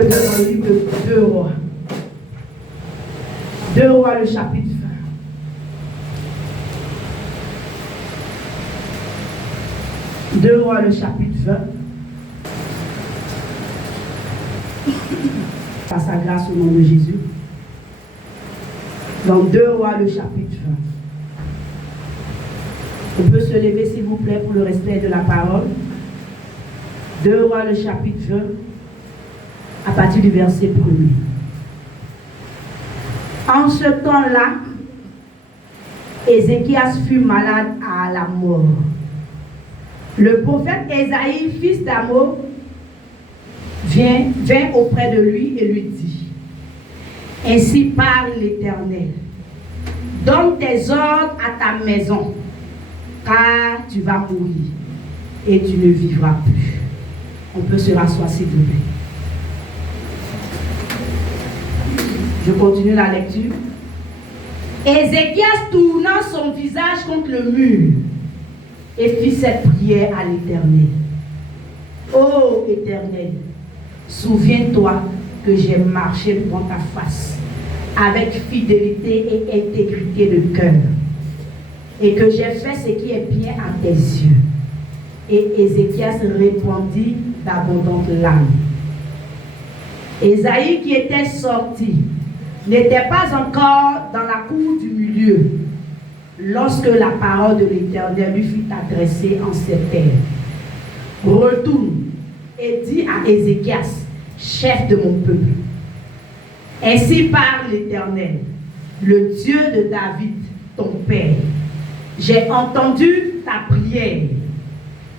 Dans le livre de 2 Rois. 2 Rois, le chapitre 20. 2 Rois, le chapitre 20. Par sa grâce au nom de Jésus. Dans 2 Rois, le chapitre 20. On peut se lever, s'il vous plaît, pour le respect de la parole. 2 Rois, le chapitre 20. À partir du verset 1er. En ce temps-là, Ézéchias fut malade à la mort. Le prophète Ésaïe, fils d'Amos, vint auprès de lui et lui dit: Ainsi parle l'Éternel, donne tes ordres à ta maison, car tu vas mourir et tu ne vivras plus. On peut se rasseoir, s'il vous plaît. Je continue la lecture. Ézéchias tourna son visage contre le mur et fit cette prière à l'Éternel. Ô Éternel, souviens-toi que j'ai marché devant ta face avec fidélité et intégrité de cœur, et que j'ai fait ce qui est bien à tes yeux. Et Ézéchias répondit d'abondantes larmes. Ésaïe, qui était sorti, n'était pas encore dans la cour du milieu lorsque la parole de l'Éternel lui fut adressée en ces termes: Retourne et dis à Ézéchias, chef de mon peuple, ainsi parle l'Éternel, le Dieu de David, ton père. J'ai entendu ta prière,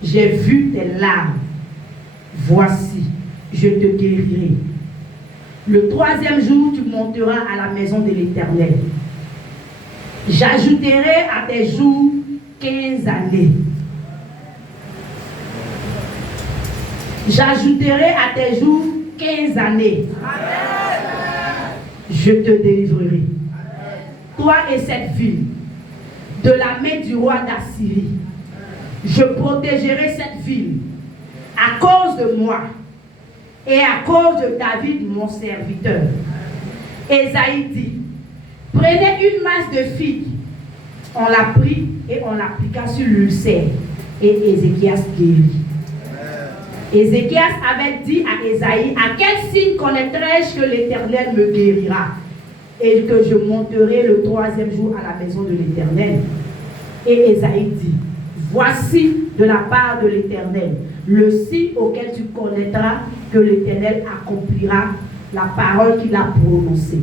j'ai vu tes larmes. Voici, je te guérirai. Le 3e jour, tu monteras à la maison de l'Éternel. J'ajouterai à tes jours 15 années. J'ajouterai à tes jours 15 années. Je te délivrerai. Toi et cette ville, de la main du roi d'Assyrie. Je protégerai cette ville à cause de moi et à cause de David, mon serviteur. Ésaïe dit: Prenez une masse de figues. On la prit et on l'appliqua sur l'ulcère. Et Ézéchias guérit. Ézéchias avait dit à Ésaïe: À quel signe connaîtrai-je que l'Éternel me guérira et que je monterai le 3e jour à la maison de l'Éternel? Et Ésaïe dit: Voici de la part de l'Éternel le signe auquel tu connaîtras que l'Éternel accomplira la parole qu'il a prononcée.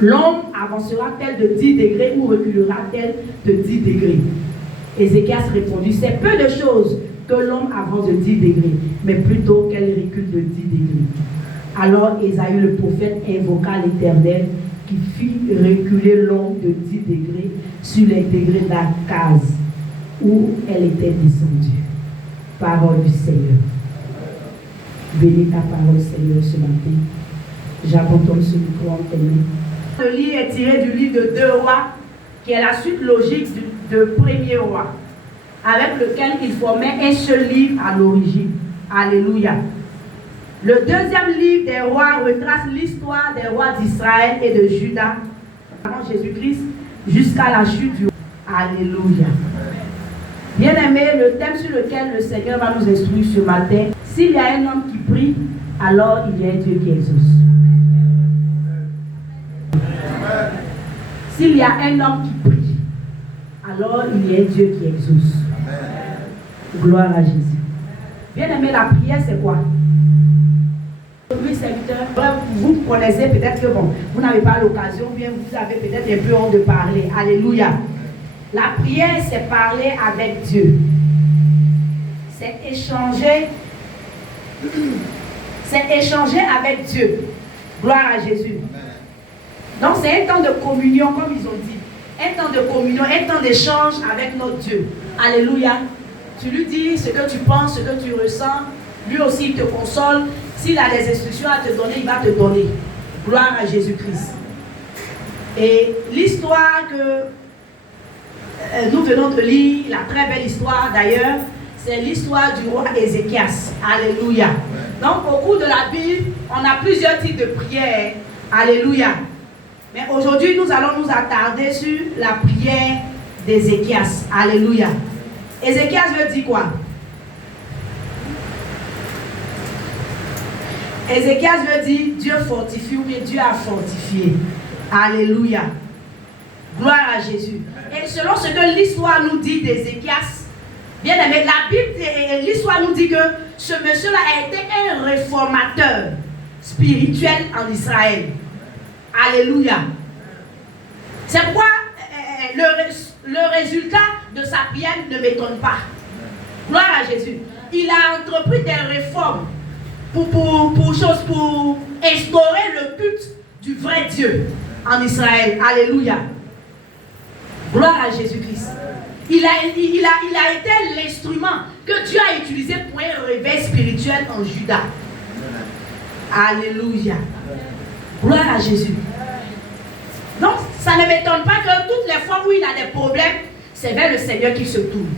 L'homme avancera-t-elle de 10 degrés ou reculera-t-elle de 10 degrés? Ézéchias répondit: C'est peu de choses que l'homme avance de 10 degrés, mais plutôt qu'elle recule de 10 degrés. Alors Ésaïe le prophète invoqua l'Éternel qui fit reculer l'homme de 10 degrés sur les degrés d'Akaz où elle était descendue. Parole du Seigneur. Bénis ta parole, Seigneur, ce matin. J'abandonne ce micro en tes mains. Le livre est tiré du livre de 2 Rois, qui est la suite logique de 1er Roi, avec lequel il formait un seul livre à l'origine. Alléluia. Le 2e livre des rois retrace l'histoire des rois d'Israël et de Juda avant Jésus-Christ jusqu'à la chute du roi. Alléluia. Bien-aimé, le thème sur lequel le Seigneur va nous instruire ce matin: s'il y a un homme qui prie, alors il y a un Dieu qui exauce. S'il y a un homme qui prie, alors il y a un Dieu qui exauce. Gloire à Jésus. Bien-aimé, la prière, c'est quoi? Oui, serviteur, vous connaissez peut-être que bon, vous n'avez pas l'occasion, ou bien vous avez peut-être un peu honte de parler. Alléluia. La prière, c'est parler avec Dieu. C'est échanger. C'est échanger avec Dieu. Gloire à Jésus. Donc c'est un temps de communion, comme ils ont dit. Un temps de communion, un temps d'échange avec notre Dieu. Alléluia. Tu lui dis ce que tu penses, ce que tu ressens. Lui aussi, il te console. S'il a des instructions à te donner, il va te donner. Gloire à Jésus-Christ. Et l'histoire que nous venons de lire, la très belle histoire d'ailleurs, c'est l'histoire du roi Ézéchias. Alléluia. Donc, au cours de la Bible, on a plusieurs types de prières. Alléluia. Mais aujourd'hui, nous allons nous attarder sur la prière d'Ézéchias. Alléluia. Ézéchias veut dire quoi? Ézéchias veut dire Dieu fortifie ou bien Dieu a fortifié. Alléluia. Gloire à Jésus. Et selon ce que l'histoire nous dit d'Ézéchias, bien aimé, la Bible et l'histoire nous dit que ce monsieur-là a été un réformateur spirituel en Israël. Alléluia. C'est pourquoi le résultat de sa prière ne m'étonne pas. Gloire à Jésus. Il a entrepris des réformes pour instaurer le culte du vrai Dieu en Israël. Alléluia. Gloire à Jésus-Christ. Il a été l'instrument que Dieu a utilisé pour un réveil spirituel en Juda. Alléluia. Gloire à Jésus. Donc, ça ne m'étonne pas que toutes les fois où il a des problèmes, c'est vers le Seigneur qu'il se tourne.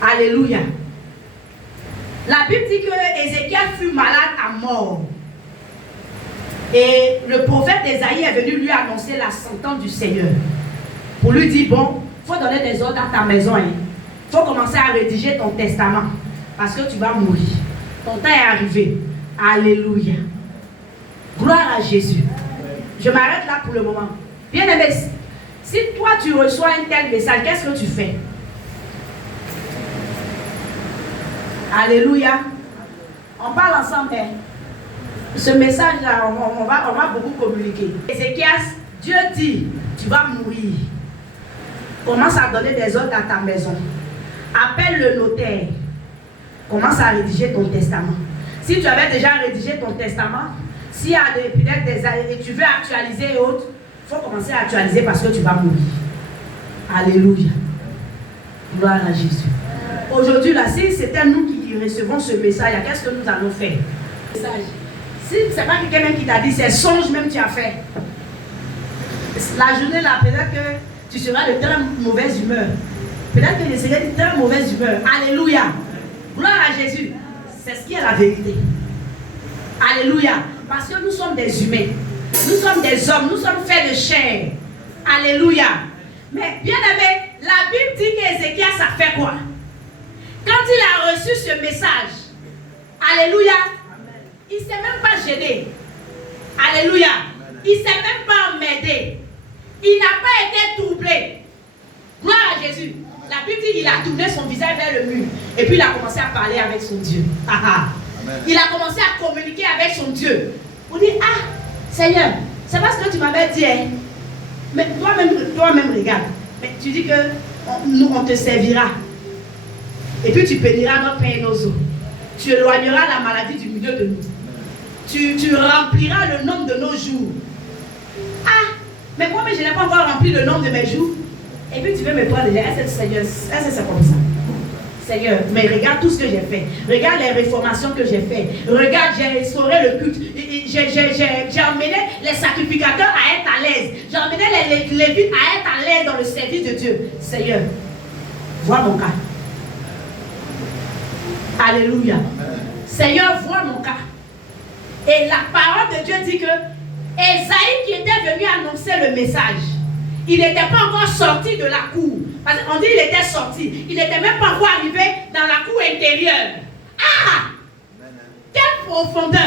Alléluia. La Bible dit que Ézéchias fut malade à mort. Et le prophète Ésaïe est venu lui annoncer la sentence du Seigneur. Pour lui dire, bon, il faut donner des ordres à ta maison. Il faut commencer à rédiger ton testament. Parce que tu vas mourir. Ton temps est arrivé. Alléluia. Gloire à Jésus. Je m'arrête là pour le moment. Bien aimé, si toi tu reçois un tel message, qu'est-ce que tu fais? Alléluia. On parle ensemble. Ce message-là, on va beaucoup communiquer. Ézéchias, Dieu dit, tu vas mourir. Commence à donner des ordres à ta maison. Appelle le notaire. Commence à rédiger ton testament. Si tu avais déjà rédigé ton testament, s'il y a peut-être des années et tu veux actualiser et autres, il faut commencer à actualiser parce que tu vas mourir. Alléluia. Gloire à Jésus. Aujourd'hui, là, si c'était nous qui recevons ce message, qu'est-ce que nous allons faire? Si ce n'est pas quelqu'un qui t'a dit, c'est songe même tu as fait. La journée là, peut-être que tu seras de très mauvaise humeur. Peut-être que je serai de très mauvaise humeur. Alléluia. Gloire à Jésus. C'est ce qui est la vérité. Alléluia. Parce que nous sommes des humains. Nous sommes des hommes. Nous sommes faits de chair. Alléluia. Mais bien aimé, la Bible dit qu'Ézéchias a fait quoi? Quand il a reçu ce message, alléluia, il ne s'est même pas gêné. Alléluia. Il ne s'est même pas emmerdé. Il n'a pas été troublé. Gloire à Jésus. La Bible dit qu'il a tourné son visage vers le mur. Et puis il a commencé à parler avec son Dieu. Il a commencé à communiquer avec son Dieu. Pour dire, ah, Seigneur, c'est pas ce que tu m'avais dit. Hein? Mais toi-même regarde. Mais tu dis que nous, on te servira. Et puis tu béniras notre pain et nos eaux. Tu éloigneras la maladie du milieu de nous. Tu rempliras le nombre de nos jours. Ah, mais moi, je n'ai pas encore rempli le nombre de mes jours. Et puis tu veux me prendre déjà, est-ce que Seigneur, est-ce que c'est comme ça? Seigneur, mais regarde tout ce que j'ai fait. Regarde les réformations que j'ai fait. Regarde, j'ai instauré le culte. J'ai emmené les sacrificateurs à être à l'aise. J'ai emmené les lévites à être à l'aise dans le service de Dieu. Seigneur, vois mon cas. Alléluia. Seigneur, vois mon cas. Et la parole de Dieu dit que Ésaïe qui était venu annoncer le message, il n'était pas encore sorti de la cour. Parce qu'on dit qu'il était sorti. Il n'était même pas encore arrivé dans la cour intérieure. Ah! Quelle profondeur!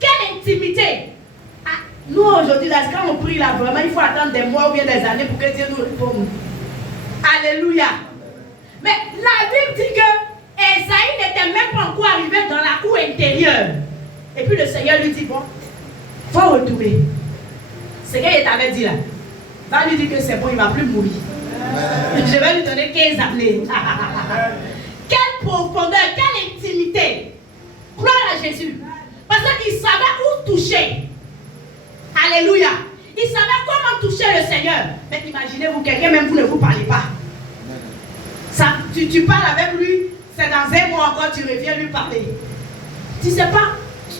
Quelle intimité! Ah, nous aujourd'hui, là, quand on prie là, vraiment, il faut attendre des mois ou bien des années pour que Dieu nous réponde. Alléluia! Mais la Bible dit que Ésaïe n'était même pas encore arrivé dans la cour intérieure. Et puis le Seigneur lui dit, bon, il faut retourner. C'est ce qu'il t'avait dit là. Va lui dire que c'est bon, il ne va plus mourir. Je vais lui donner 15 années. Quelle profondeur, quelle intimité. Gloire à Jésus. Parce qu'il savait où toucher. Alléluia. Il savait comment toucher le Seigneur. Mais imaginez-vous, quelqu'un, même vous ne vous parlez pas. Ça, tu parles avec lui, c'est dans un mois encore, tu reviens lui parler. Tu ne sais pas,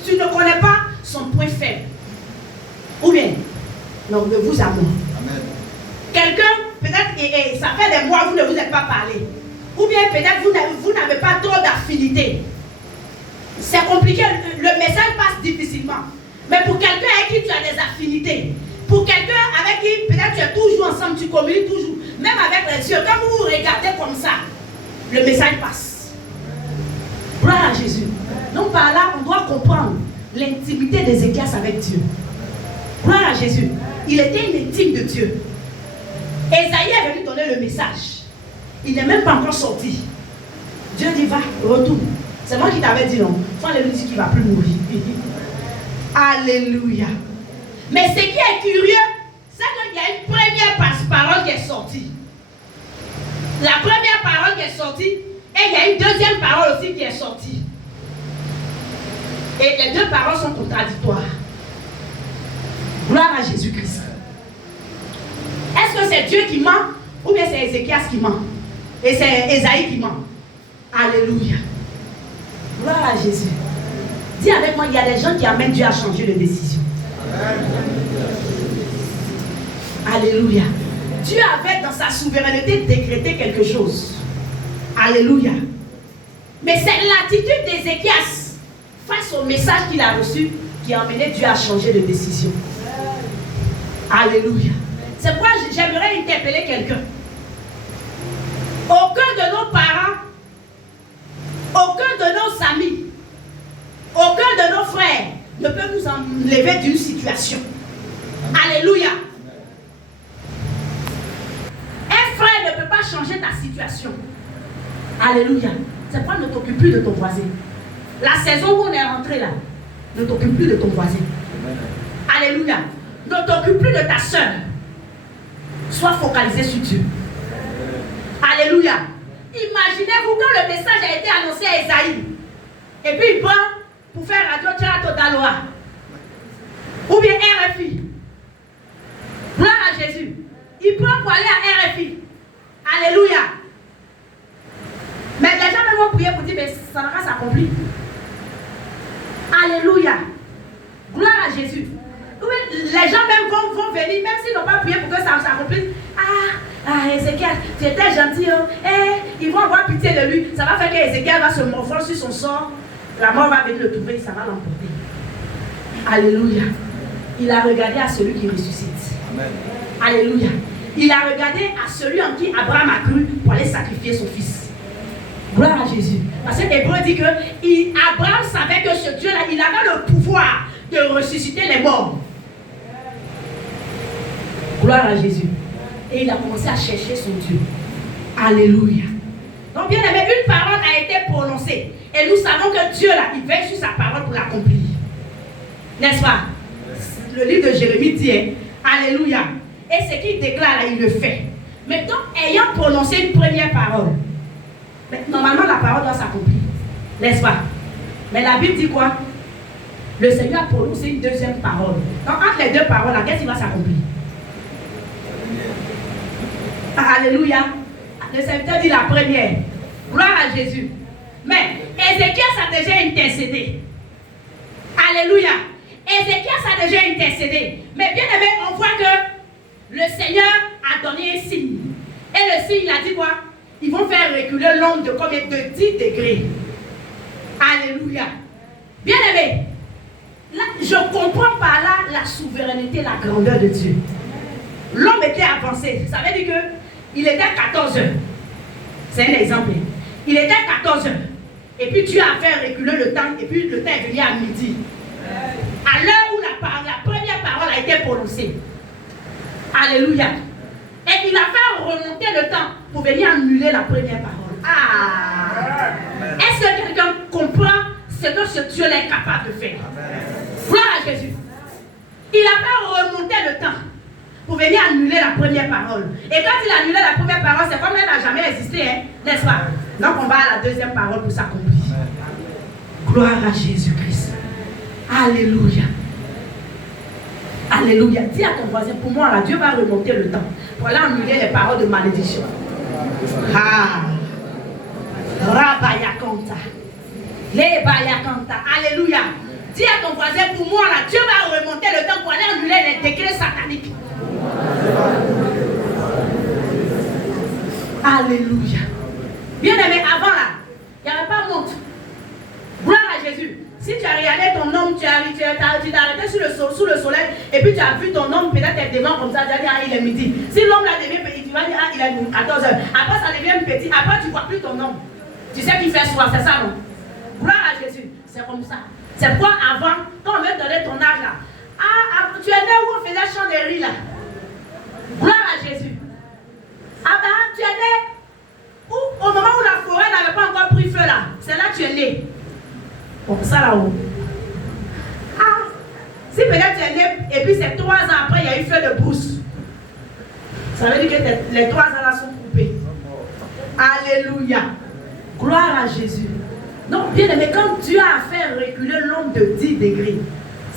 tu ne connais pas son point faible. Ou bien, non, de vous à moi. Quelqu'un, peut-être, et ça fait des mois, vous ne vous êtes pas parlé. Ou bien peut-être vous n'avez pas trop d'affinité. c'est compliqué, le message passe difficilement. Mais pour quelqu'un avec qui tu as des affinités, pour quelqu'un avec qui peut-être tu es toujours ensemble, tu communiques toujours, même avec les yeux, quand vous vous regardez comme ça, le message passe. Gloire à Jésus. Donc par là, on doit comprendre l'intimité d'Ézéchias avec Dieu. Gloire à Jésus. Il était une intime de Dieu. Esaïe est venu donner le message. Il n'est même pas encore sorti. Dieu dit, va, retourne. C'est moi qui t'avais dit non. Faut aller lui dire qu'il ne va plus mourir. Alléluia. Mais ce qui est curieux, c'est qu'il y a une première parole qui est sortie. La première parole qui est sortie, et il y a une deuxième parole aussi qui est sortie. Et les deux paroles sont contradictoires. Gloire à Jésus-Christ. Est-ce que c'est Dieu qui ment ou bien c'est Ézéchias qui ment? Et c'est Esaïe qui ment. Alléluia. Gloire à Jésus. Dis avec moi, il y a des gens qui amènent Dieu à changer de décision. Alléluia. Dieu avait dans sa souveraineté décrété quelque chose. Alléluia. Mais c'est l'attitude d'Ézéchias face au message qu'il a reçu qui a amené Dieu à changer de décision. Alléluia. C'est pourquoi j'aimerais interpeller quelqu'un. Aucun de nos parents, aucun de nos amis, aucun de nos frères ne peut nous enlever d'une situation. Alléluia. Un frère ne peut pas changer ta situation. Alléluia. C'est pourquoi ne t'occupe plus de ton voisin. La saison où on est rentré là, ne t'occupe plus de ton voisin. Alléluia. Ne t'occupe plus de ta soeur. Sois focalisé sur Dieu. Alléluia. Imaginez-vous quand le message a été annoncé à Esaïe. Et puis il prend pour faire Radio Tcharato Daloa. Ou bien RFI. Gloire à Jésus. Il prend pour aller à RFI. Alléluia. Mais les gens même vont prier pour dire, mais ça n'a pas s'accomplir. Alléluia. Gloire à Jésus. Les gens même vont venir, même s'ils n'ont pas prié pour que ça s'accomplisse. Ézéchias, tu étais gentil. Hein? Ils vont avoir pitié de lui. Ça va faire qu'Ézéchias va se morfondre sur son sort. La mort va venir le trouver, ça va l'emporter. Alléluia. Il a regardé à celui qui ressuscite. Amen. Alléluia. Il a regardé à celui en qui Abraham a cru pour aller sacrifier son fils. Gloire à Jésus. Parce que l'Hébreu dit que Abraham savait que ce Dieu-là, il avait le pouvoir de ressusciter les morts. Gloire à Jésus. Et il a commencé à chercher son Dieu. Alléluia. Donc bien aimé, une parole a été prononcée. Et nous savons que Dieu là, il veille sur sa parole pour l'accomplir. N'est-ce pas? Le livre de Jérémie dit, hein, alléluia. Et ce qu'il déclare là, il le fait. Mais donc, ayant prononcé une première parole, mais normalement la parole doit s'accomplir. N'est-ce pas? Mais la Bible dit quoi? Le Seigneur a prononcé une deuxième parole. Donc entre les deux paroles, qu'est-ce qui va s'accomplir? Alléluia. Le serviteur dit la première. Gloire à Jésus. Mais Ézéchias a déjà intercédé. Alléluia. Ézéchias a déjà intercédé. Mais bien aimé, on voit que le Seigneur a donné un signe. Et le signe, il a dit quoi? Ils vont faire reculer l'onde de combien? De 10 degrés. Alléluia. Bien aimé, là, je comprends par là la souveraineté, la grandeur de Dieu. L'homme était avancé. Ça veut dire qu'il était à 14 heures. C'est un exemple. Il était à 14 heures. Et puis Dieu a fait reculer le temps. Et puis le temps est venu à midi. À l'heure où la première parole a été prononcée. Alléluia. Et il a fait remonter le temps pour venir annuler la première parole. Est-ce que quelqu'un comprend ce que ce Dieu-là est capable de faire? Gloire à Jésus. Il a fait remonter le temps pour venir annuler la première parole. Et quand il a annulé la première parole, c'est comme elle n'a jamais existé, hein, n'est-ce pas? Donc on va à la deuxième parole pour s'accomplir. Gloire à Jésus-Christ. Alléluia. Alléluia. Dis à ton voisin, pour moi, là, Dieu va remonter le temps pour aller annuler les paroles de malédiction. Rabayakanta. Lebayakanta. Alléluia. Dis à ton voisin, pour moi, là, Dieu va remonter le temps pour aller annuler les décrets sataniques. Alléluia. Bien aimé, avant là, il n'y avait pas honte. Gloire à Jésus. regardé ton homme, tu t'es arrêté sous le soleil, et puis tu as vu ton homme peut-être devant comme ça, tu as dit, ah, il est midi. Si l'homme là devient petit, tu vas dire, ah, il est 14 heures. Après, ça devient petit, après, tu ne vois plus ton homme. Tu sais qu'il fait soir, c'est ça, non? Gloire à Jésus, c'est comme ça. C'est pourquoi avant, quand on veut donner ton âge là, tu es né où on faisait chant de riz là. Gloire à Jésus. Tu es né où, au moment où la forêt n'avait pas encore pris feu là. C'est là que tu es né. Bon, ça là-haut. Si peut-être tu es né et puis c'est 3 ans après, il y a eu feu de brousse. Ça veut dire que les 3 ans là sont coupés. Alléluia. Gloire à Jésus. Donc, bien aimé, quand Dieu a fait reculer l'homme de 10 degrés,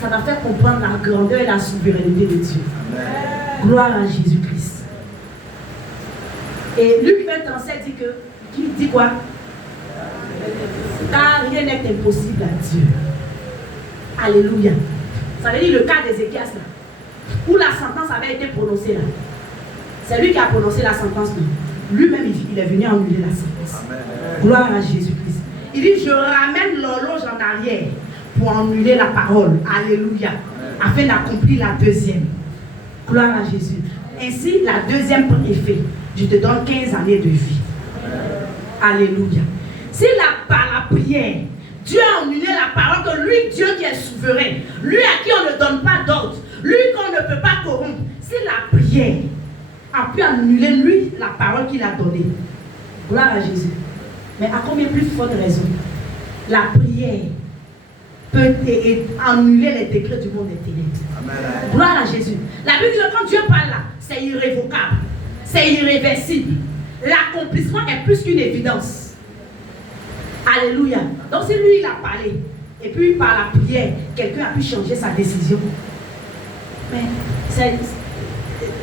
ça va faire comprendre la grandeur et la souveraineté de Dieu. Amen. Gloire à Jésus-Christ. Et Luc 20:37 dit que, qui dit quoi? Car rien n'est impossible à Dieu. Alléluia. Ça veut dire le cas d'Ézéchias là, où la sentence avait été prononcée là. C'est lui qui a prononcé la sentence. Lui-même, il est venu annuler la sentence. Amen. Gloire à Jésus-Christ. Il dit, je ramène l'horloge en arrière pour annuler la parole. Alléluia. Afin d'accomplir la deuxième. Gloire à Jésus. Ainsi, la deuxième prend effet. Je te donne 15 années de vie. Alléluia. Si par la prière, Dieu a annulé la parole, que lui, Dieu qui est souverain, lui à qui on ne donne pas d'ordre, lui qu'on ne peut pas corrompre, si la prière a pu annuler lui la parole qu'il a donnée. Gloire à Jésus. Mais à combien plus forte raison, la prière peut annuler les décrets du monde des ténèbres. Gloire à Jésus. La Bible dit que quand Dieu parle là, c'est irrévocable, c'est irréversible. L'accomplissement est plus qu'une évidence. Alléluia. Donc si lui il a parlé, et puis par la prière, quelqu'un a pu changer sa décision. Mais c'est...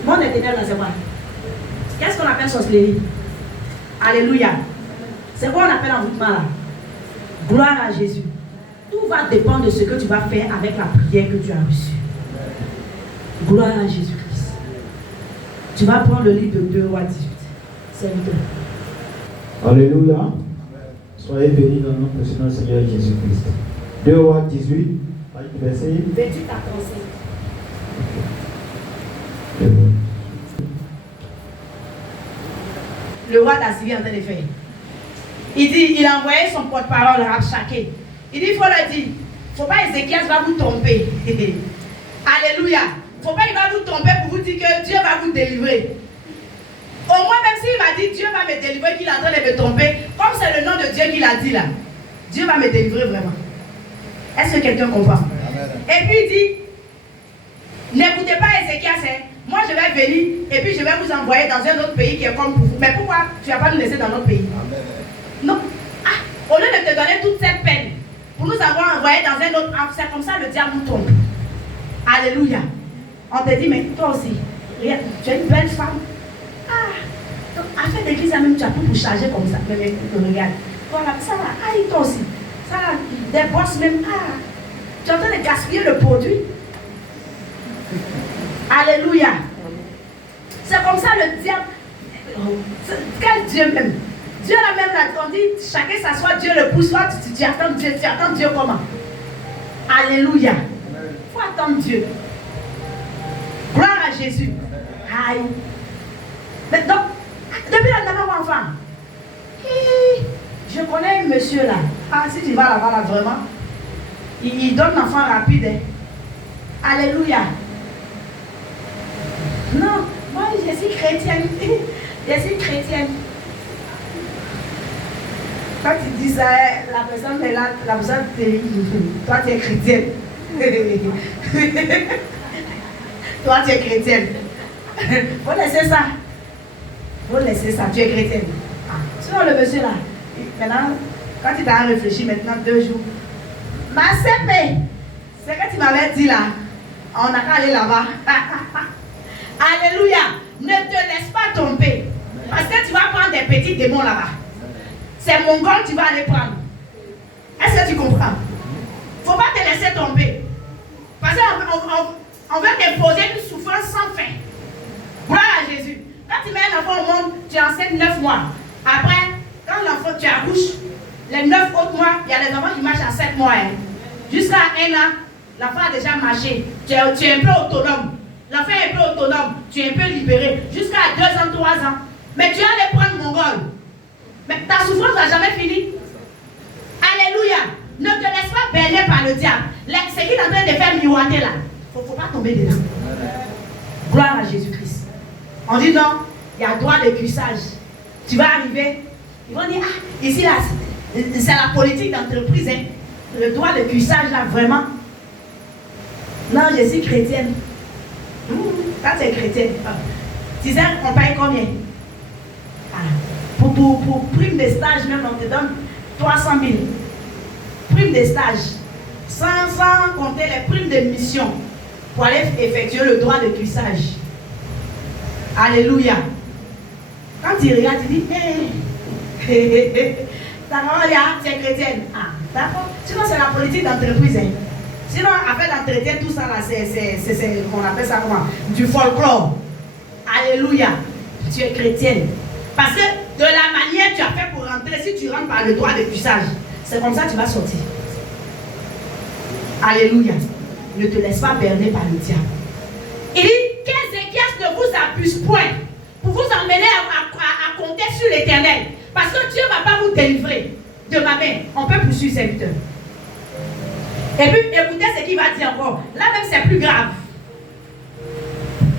Monde des ténèbres là, c'est quoi? Qu'est-ce qu'on appelle sorcellerie? Alléluia. C'est quoi on appelle envoûtement là? Gloire à Jésus. Tout va dépendre de ce que tu vas faire avec la prière que tu as reçue. Gloire à Jésus-Christ. Tu vas prendre le livre de 2 Rois 18. Serviteur. Alléluia. Soyez bénis dans notre Seigneur Jésus-Christ. 2 Rois 18, verset 28 à 35. Le roi d'Assyrie est en train de faire. Il dit, il a envoyé son porte-parole à Rabshaké. Il dit, il faut leur dire, il ne faut pas Ézéchias va vous tromper. Alléluia. Il ne faut pas qu'il va vous tromper pour vous dire que Dieu va vous délivrer. Au moins, même s'il m'a dit, Dieu va me délivrer, qu'il est en train de me tromper, comme c'est le nom de Dieu qu'il a dit là, Dieu va me délivrer vraiment. Est-ce que quelqu'un comprend? Amen. Et puis il dit, n'écoutez pas Ézéchias, hein. Moi je vais venir et puis je vais vous envoyer dans un autre pays qui est comme vous. Mais pourquoi tu ne vas pas nous laisser dans notre pays? Amen. Non. Au lieu de te donner toute cette peine pour nous avoir envoyés dans un autre, c'est comme ça le diable nous trompe. Alléluia. On te dit, mais toi aussi, regarde, tu es une belle femme. Donc, afin d'église, même tu as tout pour charger comme ça. Mais regarde, voilà, ça va, toi aussi. Ça va, des bosses même, tu es en train de gaspiller le produit. Alléluia. C'est comme ça le diable. Quel Dieu même? Dieu là même, là, on dit, chacun s'assoit, Dieu le pousse. Toi, tu attends Dieu comment? Alléluia. Il faut attendre Dieu. Gloire à Jésus. Aïe. Mais donc, depuis la dernière enfant, je connais un monsieur là. Si tu vas là-bas, là, vraiment, il donne l'enfant rapide. Hein. Alléluia. Non, moi je suis chrétienne. Je suis chrétienne. Quand tu dis ça, la personne est là, la personne te dit, toi tu es chrétienne. Toi tu es chrétienne. Faut laisser ça. Faut laisser ça, tu es chrétienne. Sinon le monsieur là, maintenant, quand il t'a réfléchi maintenant 2 jours, ma CP, c'est que tu m'avais dit là, on n'a qu'à aller là-bas. Alléluia. Ne te laisse pas tromper. Parce que tu vas prendre des petits démons là-bas. C'est mon gant que tu vas aller prendre. Est-ce que tu comprends? Il ne faut pas te laisser tromper. Parce qu'on veut t'imposer une souffrance sans fin. Gloire à Jésus. Quand tu mets un enfant au monde, tu enseignes 9 mois. Après, quand l'enfant, tu accouches, les 9 autres mois, il y a des enfants qui marchent à 7 mois. Hein. Jusqu'à 1 an, l'enfant a déjà marché. Tu es un peu autonome. L'enfant est un peu autonome. Tu es un peu libéré. Jusqu'à 2 ans, 3 ans. Mais tu allais prendre mon rôle. Mais ta souffrance n'a jamais fini. Alléluia. Ne te laisse pas berner par le diable. Ce qu'il est en train de faire miroiter là, il ne faut pas tomber dedans. Gloire à Jésus-Christ. On dit non, il y a droit de cuissage. Tu vas arriver, ils vont dire, ah, ici là, c'est la politique d'entreprise. Hein. Le droit de cuissage là, vraiment. Non, je suis chrétienne. Quand tu es chrétienne, tu sais, on paye combien? Pour prime de stage, même, on te donne 300 000. Prime de stage. Sans compter les primes de mission pour aller effectuer le droit de cuissage. Alléluia. Quand tu regardes, tu dis, ta maman, tu es chrétienne. Ah, d'accord. Sinon, c'est la politique d'entreprise. Hein. Sinon, affaire d'entretien, tout ça, là, c'est on appelle ça comment? Du folklore. Alléluia. Tu es chrétienne. Parce que de la manière que tu as fait pour rentrer, si tu rentres par le droit de cuissage, c'est comme ça que tu vas sortir. Alléluia. Ne te laisse pas berner par le diable. Il dit qu'Ézéchias ne vous abuse point pour vous emmener à compter sur l'Éternel. Parce que Dieu ne va pas vous délivrer de ma main. On peut poursuivre serviteur. Et puis écoutez ce qu'il va dire encore. Là même c'est plus grave.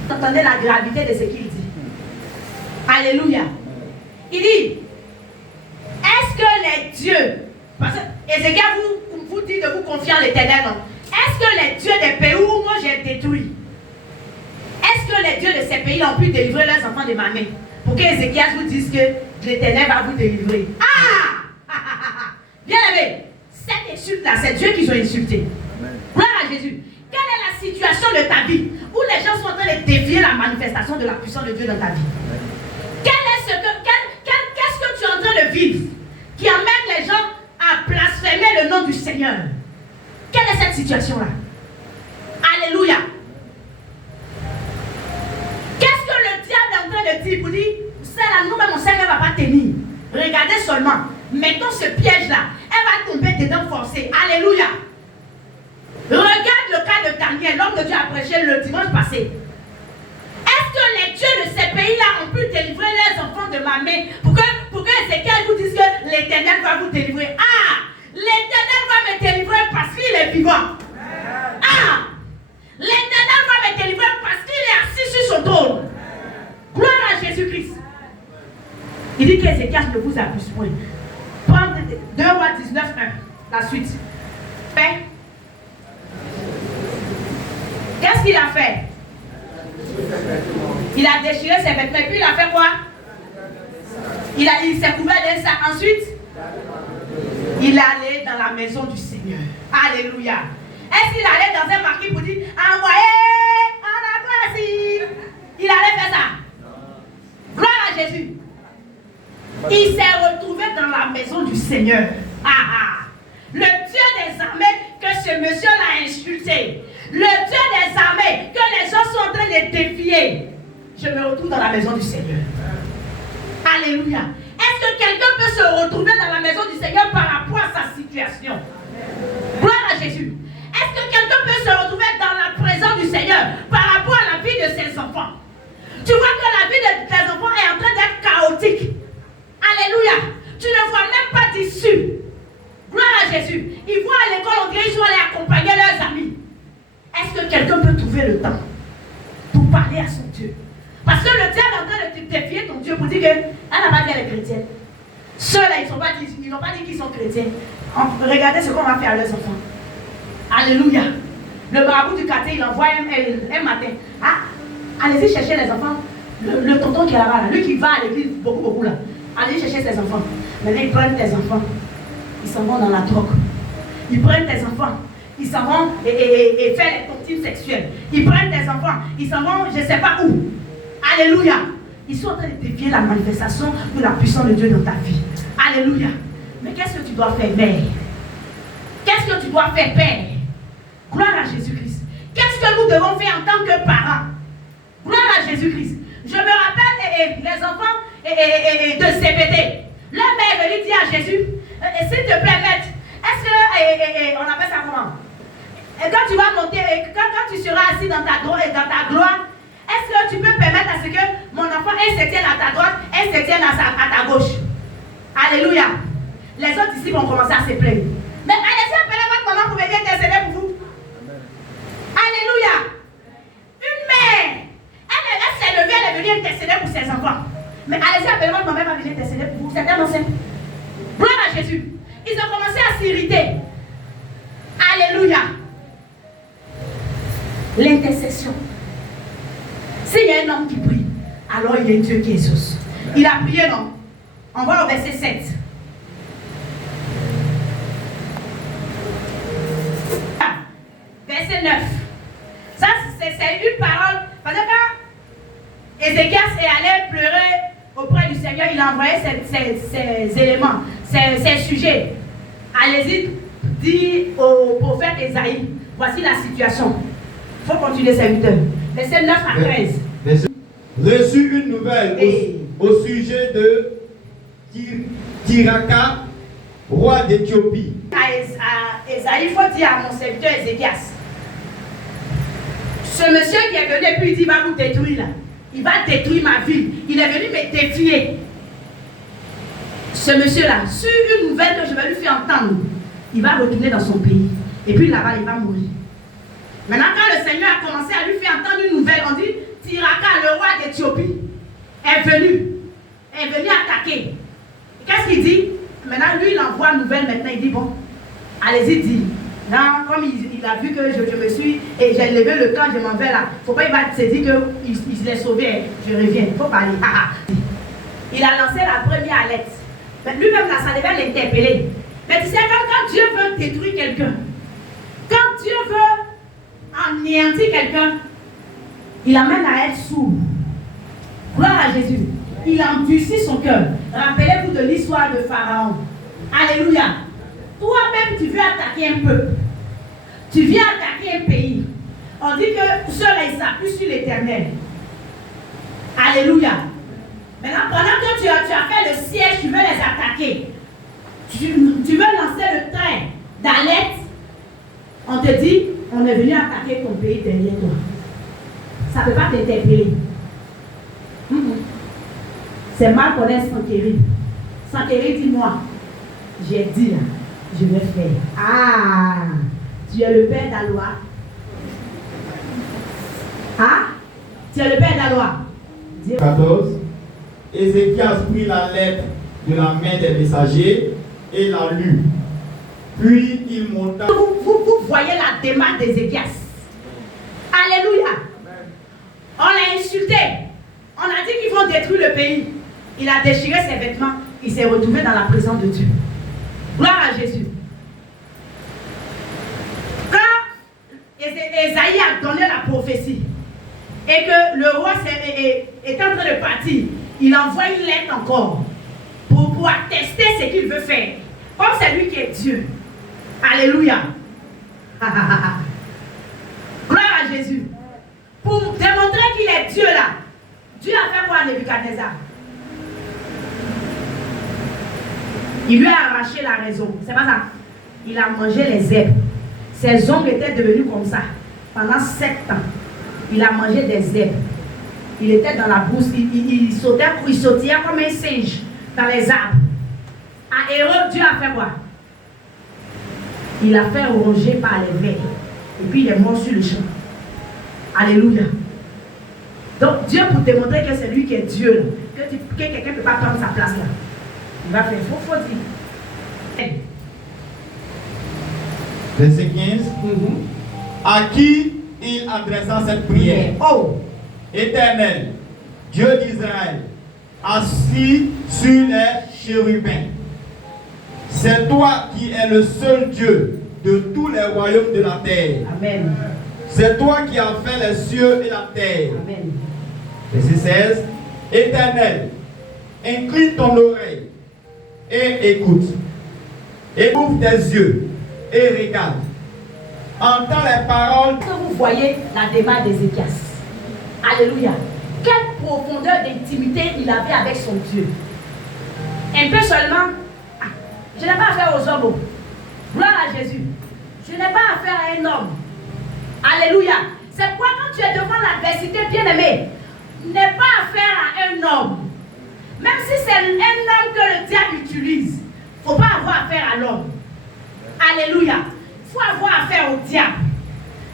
Vous entendez la gravité de ce qu'il dit. Alléluia. Il dit, est-ce que les dieux, parce que Ézéchias vous dit de vous confier en l'Éternel, non? Est-ce que les dieux des pays où moi j'ai détruit, est-ce que les dieux de ces pays ont pu délivrer leurs enfants de ma main? Pour que Ézéchias vous dise que l'Éternel va vous délivrer. Bien aimé, cette insulte-là, c'est Dieu qui ont insulté. Gloire à Jésus. Quelle est la situation de ta vie où les gens sont en train de défier la manifestation de la puissance de Dieu dans ta vie? Qu'est-ce que tu es en train de vivre qui amène les gens à blasphémer le nom du Seigneur? Quelle est cette situation-là? Alléluia. Qu'est-ce que le diable est en train de dire pour dire, c'est là, nous-mêmes, on sait qu'elle ne va pas tenir. Regardez seulement. Mettons ce piège-là. Elle va tomber dedans forcée. Alléluia. Regarde le cas de Daniel, l'homme de Dieu a prêché le dimanche passé. Est-ce que les dieux de ces pays-là ont pu délivrer les enfants de ma main pour que Ézéchias vous dise que l'Éternel va vous délivrer? Ah! L'Éternel va me délivrer parce qu'il est vivant. Ah! L'Éternel va me délivrer parce qu'il est assis sur son trône. Gloire à Jésus-Christ. Il dit qu'Ézéchias ne vous abuse point. Prends 2 Rois 19, 1. La suite. Fait. Qu'est-ce qu'il a fait? Il a déchiré ses vêtements. Et puis il a fait quoi? Il s'est couvert d'un sac. Ensuite, il est allé dans la maison du Seigneur. Alléluia. Est-ce qu'il allait dans un marquis pour dire envoyez en Abrasi? Il allait faire ça? Gloire à Jésus. Il s'est retrouvé dans la maison du Seigneur. Le Dieu des armées que ce monsieur-là a insulté. Le Dieu des armées que les gens sont en train de défier. Je me retrouve dans la maison du Seigneur. Alléluia. Est-ce que quelqu'un peut se retrouver dans la maison du Seigneur par rapport à sa situation? Gloire à Jésus. Est-ce que quelqu'un peut se retrouver dans la présence du Seigneur par rapport à la vie de ses enfants? Tu vois que la vie de tes enfants est en train d'être chaotique. Alléluia. Tu ne vois même pas d'issue. Gloire à Jésus. Ils vont à l'école, on dirait qu'ils sont allés accompagner leurs amis. Est-ce que quelqu'un peut trouver le temps pour parler à son Dieu? Parce que le diable est en train de défier ton Dieu pour dire qu'elle n'a pas dit qu'elle est chrétienne. Ceux-là, ils n'ont pas dit qu'ils sont chrétiens. Regardez ce qu'on va faire à leurs enfants. Alléluia. Le marabout du quartier, il envoie un matin. Allez-y chercher les enfants. Le tonton qui est là-bas, lui qui va à l'église beaucoup là. Allez chercher ses enfants. Maintenant, ils prennent tes enfants. Ils s'en vont dans la drogue. Ils prennent tes enfants. Ils s'en vont et faire les tontines sexuelles. Ils prennent tes enfants. Ils s'en vont je ne sais pas où. Alléluia. Ils sont en train de défier la manifestation de la puissance de Dieu dans ta vie. Alléluia. Mais qu'est-ce que tu dois faire, mère? Qu'est-ce que tu dois faire, père? Gloire à Jésus-Christ. Qu'est-ce que nous devons faire en tant que parents? Gloire à Jésus-Christ. Je me rappelle les enfants de CBT. Leur mère est venue dire à Jésus, s'il te plaît, maître, est-ce on appelle ça comment? Et quand tu vas monter, quand tu seras assis dans ta gloire, est-ce que tu peux permettre à ce que mon enfant, elle se tienne à ta droite, elle se tienne à ta gauche? Alléluia. Les autres ici vont commencer à se plaindre. Mais allez-y, appelez votre maman pour venir intercéder pour vous. Alléluia. Une mère, elle s'est levée, elle est venue intercéder pour ses enfants. Mais allez-y, appelez votre maman, elle va venir intercéder pour vous. C'est un enceinte. Gloire à Jésus. Ils ont commencé à s'irriter. Alléluia. L'intercession. S'il y a un homme qui prie, alors il y a un Dieu qui exauce. Il a prié, non? On va au verset 7. Verset 9. Ça, c'est une parole. Parce que quand Ézéchias est allé pleurer auprès du Seigneur, il a envoyé ces éléments, ces sujets. Allez-y, dit au prophète Ésaïe, voici la situation. Il faut continuer, serviteur. Verset 9 à 13. Reçu une nouvelle au sujet de Tiraka, roi d'Éthiopie. À Ésaïe, il faut dire à mon serviteur Ézéchias, ce monsieur qui est venu et puis il dit, il va vous détruire là. Il va détruire ma ville. Il est venu me défier. Ce monsieur-là, sur une nouvelle que je vais lui faire entendre, il va retourner dans son pays. Et puis là-bas, il va mourir. Maintenant, quand le Seigneur a commencé à lui faire entendre une nouvelle, on dit, Tiraka, le roi d'Éthiopie, est venu attaquer. Qu'est-ce qu'il dit? Maintenant, lui, il envoie une nouvelle maintenant. Il dit, bon, allez-y, dis. Non, comme il a vu que je me suis, et j'ai levé le camp, je m'en vais là. Il ne faut pas, il va se dire qu'il s'est sauvé. Je reviens. Il faut parler. Il a lancé la première alerte. Mais lui-même, là, ça devait l'interpeller. Mais tu sais, quand Dieu veut détruire quelqu'un, quand Dieu veut anéantir quelqu'un, il amène à être sourd. Gloire à Jésus. Il endurcit son cœur. Rappelez-vous de l'histoire de Pharaon. Alléluia. Toi-même, tu veux attaquer un peuple. Tu viens attaquer un pays. On dit que ceux-là, ils s'appuient sur l'Éternel. Alléluia. Maintenant, pendant que tu as fait le siège, tu veux les attaquer. Tu veux lancer le train d'alerte. On te dit, on est venu attaquer ton pays derrière toi. Ça ne peut pas t'interpeller. C'est mal connaître Sankéry. Sankéry, dis-moi, j'ai dit là, je vais faire. Ah, tu es le père d'Aloa. Ah, tu es le père d'Aloa. 14. Ézéchias prit la lettre de la main des messagers et la lut. Puis il monta. Vous voyez la démarche d'Ézéchias. Alléluia. On l'a insulté. On a dit qu'ils vont détruire le pays. Il a déchiré ses vêtements. Il s'est retrouvé dans la présence de Dieu. Gloire à Jésus. Quand Ésaïe a donné la prophétie et que le roi est en train de partir, il envoie une lettre encore pour attester ce qu'il veut faire. Comme c'est lui qui est Dieu. Alléluia. Gloire à Jésus. Pour démontrer qu'il est Dieu là. Dieu a fait quoi à Nebuchadnezzar? Il lui a arraché la raison. C'est pas ça. Il a mangé les herbes. Ses ongles étaient devenus comme ça. Pendant 7 ans. Il a mangé des herbes. Il était dans la brousse. Il sautillait comme un singe dans les arbres. À Hérode, Dieu a fait quoi? Il a fait ronger par les vers. Et puis il est mort sur le champ. Alléluia. Donc Dieu, pour démontrer que c'est lui qui est Dieu, que quelqu'un ne peut pas prendre sa place là. Il va faire, faut dire. Verset 15. À qui il adressa cette prière? Oh! Éternel, Dieu d'Israël, assis sur les chérubins. C'est toi qui es le seul Dieu de tous les royaumes de la terre. Amen. C'est toi qui as fait les cieux et la terre. Amen. Verset 16. Éternel, incline ton oreille et écoute. Et ouvre tes yeux et regarde. Entends les paroles. Est-ce que vous voyez la démarche d'Ézéchias? Alléluia. Quelle profondeur d'intimité il avait avec son Dieu. Un peu seulement. Je n'ai pas affaire aux hommes. Gloire à Jésus. Je n'ai pas affaire à un homme. Alléluia. C'est pourquoi quand tu es devant l'adversité, bien-aimé, n'aie pas affaire à un homme. Même si c'est un homme que le diable utilise, il ne faut pas avoir affaire à l'homme. Alléluia. Il faut avoir affaire au diable.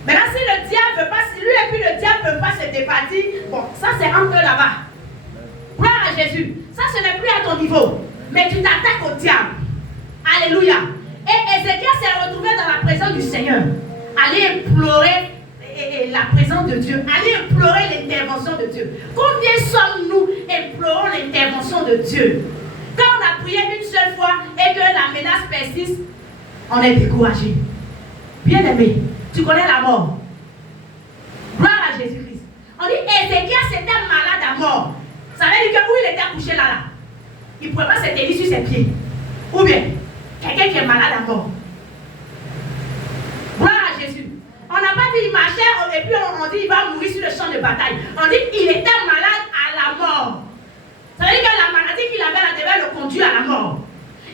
Maintenant, si le diable ne veut pas, si lui et puis le diable ne veut pas se départir, bon, ça c'est entre eux là-bas. Gloire à Jésus. Ça, ce n'est plus à ton niveau. Mais tu t'attaques au diable. Alléluia. Et Ézéchias s'est retrouvé dans la présence du Seigneur. Allez implorer la présence de Dieu. Allez implorer l'intervention de Dieu. Combien sommes-nous implorons l'intervention de Dieu? Quand on a prié une seule fois et que la menace persiste, on est découragé. Bien-aimé, tu connais la mort. Gloire à Jésus-Christ. On dit Ézéchias était malade à mort. Ça veut dire que où il était couché là, il ne pouvait pas se tenir sur ses pieds. Ou bien, quelqu'un qui est malade à mort. Gloire à Jésus. On n'a pas dit il marchait et puis on dit il va mourir sur le champ de bataille. On dit il était malade à la mort. Ça veut dire que la maladie qu'il avait là devait le conduire à la mort.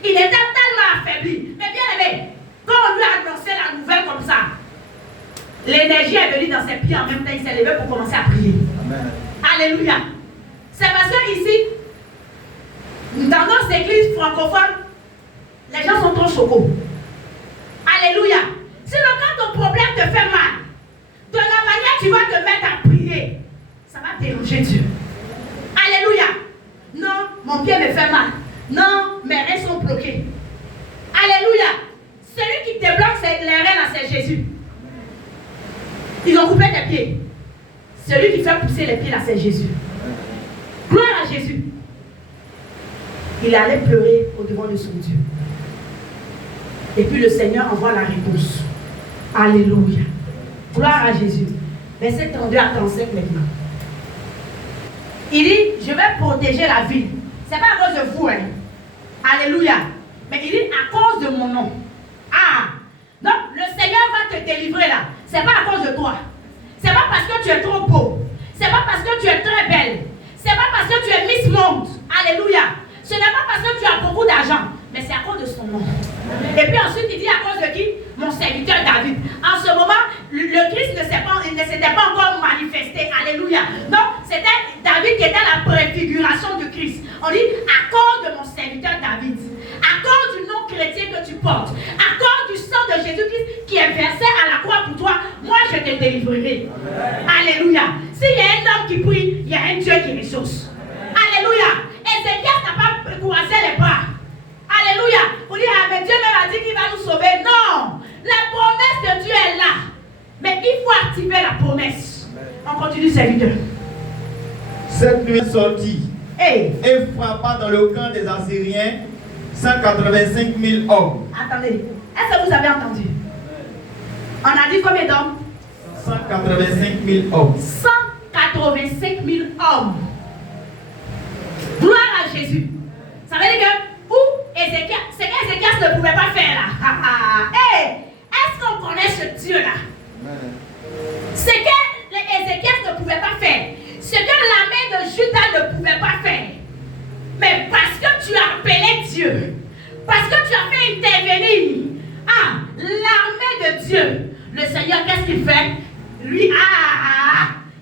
Il était tellement affaibli. Mais bien aimé, quand on lui a annoncé la nouvelle comme ça, l'énergie est venue dans ses pieds en même temps. Il s'est levé pour commencer à prier. Amen. Alléluia. C'est parce que ici, dans nos églises francophones, les gens sont trop chocos. Alléluia. Sinon, quand ton problème te fait mal, de la manière tu vas te mettre à prier, ça va déranger Dieu. Alléluia. Non, mon pied me fait mal. Non, mes reins sont bloqués. Alléluia. Celui qui débloque les reins, c'est Jésus. Ils ont coupé tes pieds. Celui qui fait pousser les pieds, là, c'est Jésus. Gloire à Jésus. Il allait pleurer au devant de son Dieu. Et puis le Seigneur envoie la réponse. Alléluia. Gloire à Jésus. Verset 32 à 35 maintenant. Il dit, je vais protéger la ville. Ce n'est pas à cause de vous, hein. Alléluia. Mais il dit, à cause de mon nom. Ah. Donc, le Seigneur va te délivrer là. Ce n'est pas à cause de toi. Ce n'est pas parce que tu es trop beau. Ce n'est pas parce que tu es très belle. Ce n'est pas parce que tu es Miss Monde. Alléluia. Ce n'est pas parce que tu as beaucoup d'argent. Mais c'est à cause de son nom. Et puis ensuite, il dit à cause de qui? Mon serviteur David. En ce moment, le Christ ne s'était pas encore manifesté. Alléluia. Donc, c'était David qui était la préfiguration du Christ. On dit, à cause de mon serviteur David, à cause du nom chrétien que tu portes, à cause du sang de Jésus-Christ qui est versé à la croix pour toi, moi je te délivrerai. Amen. Alléluia. S'il y a un homme qui prie, il y a un Dieu qui ressource. Alléluia. Ézéchias n'a pas croisé les bras. Alléluia. Vous dites, ah, mais Dieu même a dit qu'il va nous sauver. Non. La promesse de Dieu est là. Mais il faut activer la promesse. On continue, serviteur. Cette nuit sortit et frappa dans le camp des Assyriens 185 000 hommes. Attendez. Est-ce que vous avez entendu? On a dit combien d'hommes? 185 000 hommes. 185 000 hommes. Gloire à Jésus. Ça veut dire que Ézéchias, c'est qu'Ézéchias ne pouvait pas faire là. Hey, est-ce qu'on connaît ce Dieu-là? Ce que Ézéchias ne pouvait pas faire, ce que l'armée de Juda ne pouvait pas faire. Mais parce que tu as appelé Dieu, parce que tu as fait intervenir l'armée de Dieu, le Seigneur, qu'est-ce qu'il fait? Lui,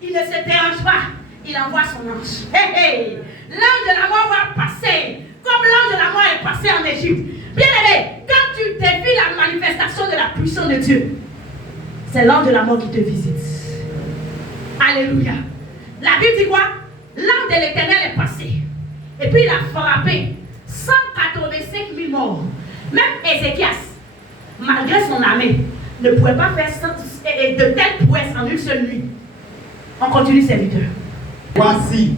il ne se dérange pas. Il envoie son ange. Hey, l'ange de la mort va passer. Comme l'ange de la mort est passé en Égypte. Bien aimé, quand tu défies la manifestation de la puissance de Dieu, c'est l'ange de la mort qui te visite. Alléluia. La Bible dit quoi? L'ange de l'Éternel est passé. Et puis il a frappé 185 000 morts. Même Ézéchias, malgré son armée, ne pouvait pas faire de telles prouesses en une seule nuit. On continue, serviteur. Voici,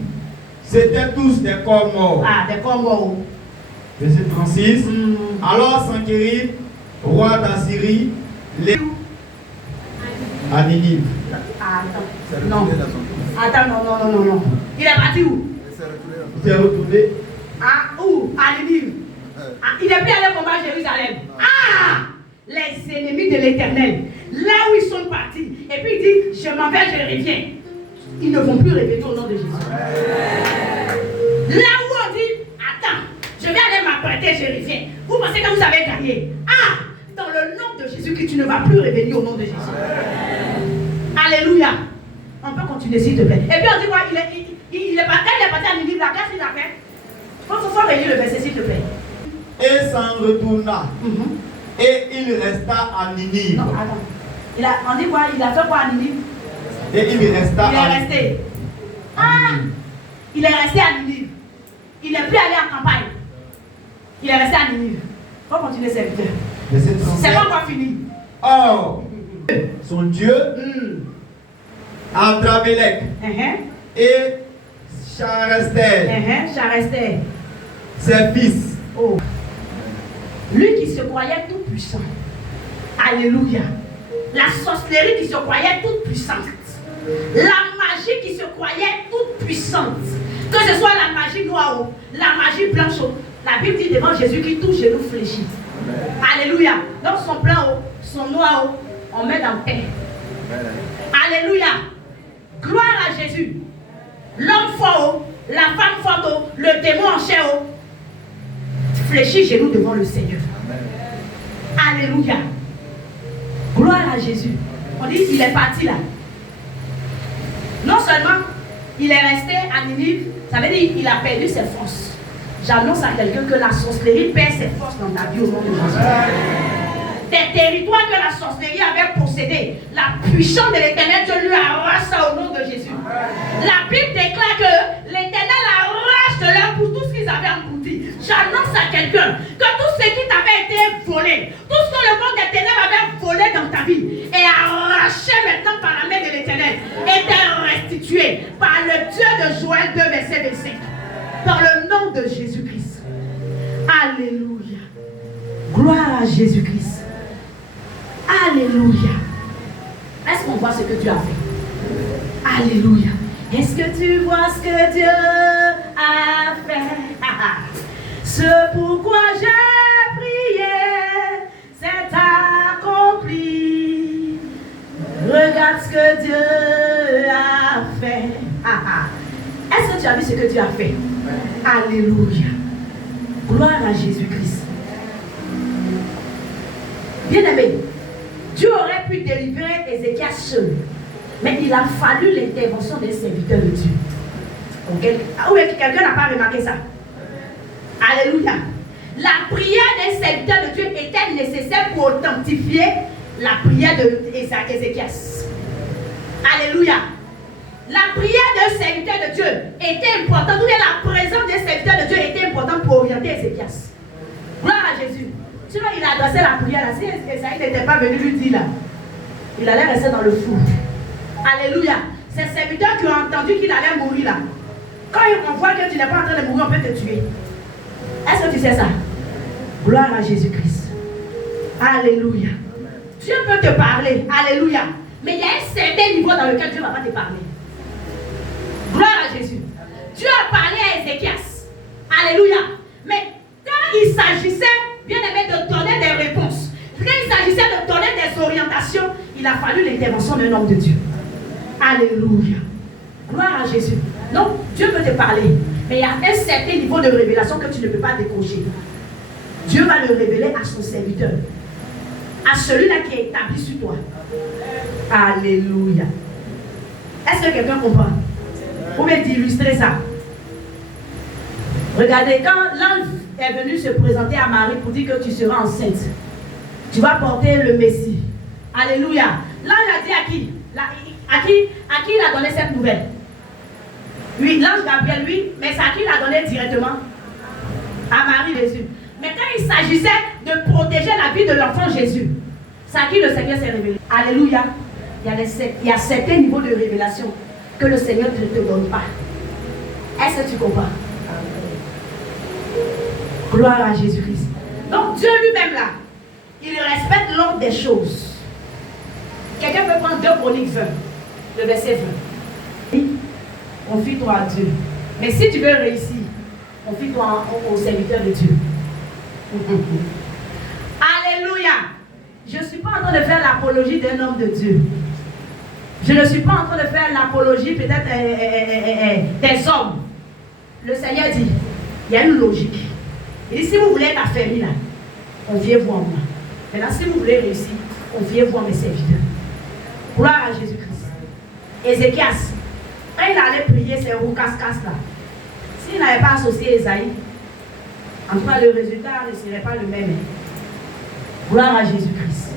c'étaient tous des corps morts. Ah, des corps morts. Verset 36. Alors Sanchérib, roi d'Assyrie, les à Ninive. Attends. Non. Attends, non. Il est parti où? Il s'est retourné. Où? À Ninive. Il est plus allé combattre Jérusalem. Les ennemis de l'Éternel. Là où ils sont partis. Et puis il dit, je m'en vais, je reviens. Ils ne vont plus revenir au nom de Jésus. Là où on dit, attends, je vais aller m'apprêter, je reviens. Vous pensez que vous avez gagné? Dans le Jésus-Christ, tu ne vas plus revenir au nom de Jésus. Alléluia. On peut continuer s'il te plaît. Et puis on dit quoi? Il est parti à Ninive, là, qu'est-ce qu'il a fait? Il faut relire le verset s'il te plaît. Et s'en retourna. Et il resta à Ninive. Non, attends. On dit quoi? Il a fait quoi à Ninive? Et il resta à Ninive. Il est resté. Ah! Il est resté à Ninive. Il n'est plus allé en campagne. Il est resté à Ninive. Il faut continuer, serviteur. C'est pas encore fini. Oh! Son Dieu, Adramelech et Charester. Ses fils. Oh. Lui qui se croyait tout puissant. Alléluia. La sorcellerie qui se croyait toute puissante. La magie qui se croyait toute puissante. Que ce soit la magie noire, la magie blanche. La Bible dit devant Jésus qui touche genou fléchit. Alléluia. Donc son blanc, son noir, on met dans paix. Alléluia. Gloire à Jésus. L'homme fort, la femme forte, le démon en chair, fléchit genou devant le Seigneur. Alléluia. Gloire à Jésus. On dit qu'il est parti là. Non seulement il est resté à Ninive, ça veut dire qu'il a perdu ses forces. J'annonce à quelqu'un que la sorcellerie perd ses forces dans ta vie au nom de Jésus. Des territoires que la sorcellerie avait possédés, la puissance de l'Éternel, Dieu lui arrache ça au nom de Jésus. La Bible déclare que l'Éternel arrache de leur pour tout ce qu'ils avaient englouti. J'annonce à quelqu'un que tout ce qui t'avait été volé, tout ce que le monde des ténèbres avait volé dans ta vie, est arraché maintenant par la main de l'Éternel, est restitué par le Dieu de Joël 2, verset 25. Dans le nom de Jésus-Christ. Alléluia. Gloire à Jésus-Christ. Alléluia. Est-ce qu'on voit ce que Dieu a fait? Alléluia. Est-ce que tu vois ce que Dieu a fait? Ce pourquoi j'ai prié, c'est accompli. Regarde ce que Dieu a fait. Est-ce que tu as vu ce que Dieu a fait? Alléluia. Gloire à Jésus-Christ. Bien-aimé, Dieu aurait pu délivrer Ézéchias seul, mais il a fallu l'intervention des serviteurs de Dieu. Quelqu'un n'a pas remarqué ça? Alléluia. La prière des serviteurs de Dieu était nécessaire pour authentifier la prière d'Ézéchias. Alléluia. La prière d'un serviteur de Dieu était importante, ou bien la présence des serviteurs de Dieu était importante pour orienter Ézéchias. Gloire à Jésus. Sinon, il a adressé la prière là. Si Ésaïe n'était pas venu lui dire là, il allait rester dans le four. Alléluia. Ces serviteurs qui ont entendu qu'il allait mourir là, quand on voit que tu n'es pas en train de mourir, on peut te tuer. Est-ce que tu sais ça? Gloire à Jésus-Christ. Alléluia. Dieu peut te parler. Alléluia. Mais il y a un certain niveau dans lequel Dieu ne va pas te parler. Gloire à Jésus. Dieu a parlé à Ézéchias. Alléluia. Mais quand il s'agissait, bien aimé, de donner des réponses, quand il s'agissait de donner des orientations, il a fallu l'intervention d'un homme de Dieu. Alléluia. Gloire à Jésus. Donc, Dieu peut te parler. Mais il y a un certain niveau de révélation que tu ne peux pas décrocher. Dieu va le révéler à son serviteur. À celui-là qui est établi sur toi. Alléluia. Est-ce que quelqu'un comprend? Vous pouvez illustrer ça. Regardez, quand l'ange est venu se présenter à Marie pour dire que tu seras enceinte, tu vas porter le Messie. Alléluia. L'ange a dit à qui? À qui il a donné cette nouvelle? Oui, l'ange Gabriel, oui, mais c'est à qui il a donné directement? À Marie Jésus. Mais quand il s'agissait de protéger la vie de l'enfant Jésus, c'est à qui le Seigneur s'est révélé. Alléluia. Il y a certains niveaux de révélation que le Seigneur ne te donne pas. Est-ce que tu comprends? Gloire à Jésus-Christ. Donc Dieu lui-même là, il respecte l'ordre des choses. Quelqu'un peut prendre 2 Chroniques 20, le verset 20. Confie-toi à Dieu. Mais si tu veux réussir, confie-toi au serviteur de Dieu. Alléluia. Je ne suis pas en train de faire l'apologie d'un homme de Dieu. Je ne suis pas en train de faire l'apologie peut-être des hommes. Le Seigneur dit, il y a une logique. Il dit, si vous voulez être affaibli là, confiez-vous en moi. Maintenant, si vous voulez réussir, confiez-vous à mes serviteurs. Gloire à Jésus-Christ. Ézéchias, quand il allait prier, c'est Roukas-Kas là. S'il n'avait pas associé Esaïe, en tout cas, le résultat ne serait pas le même. Gloire à Jésus-Christ.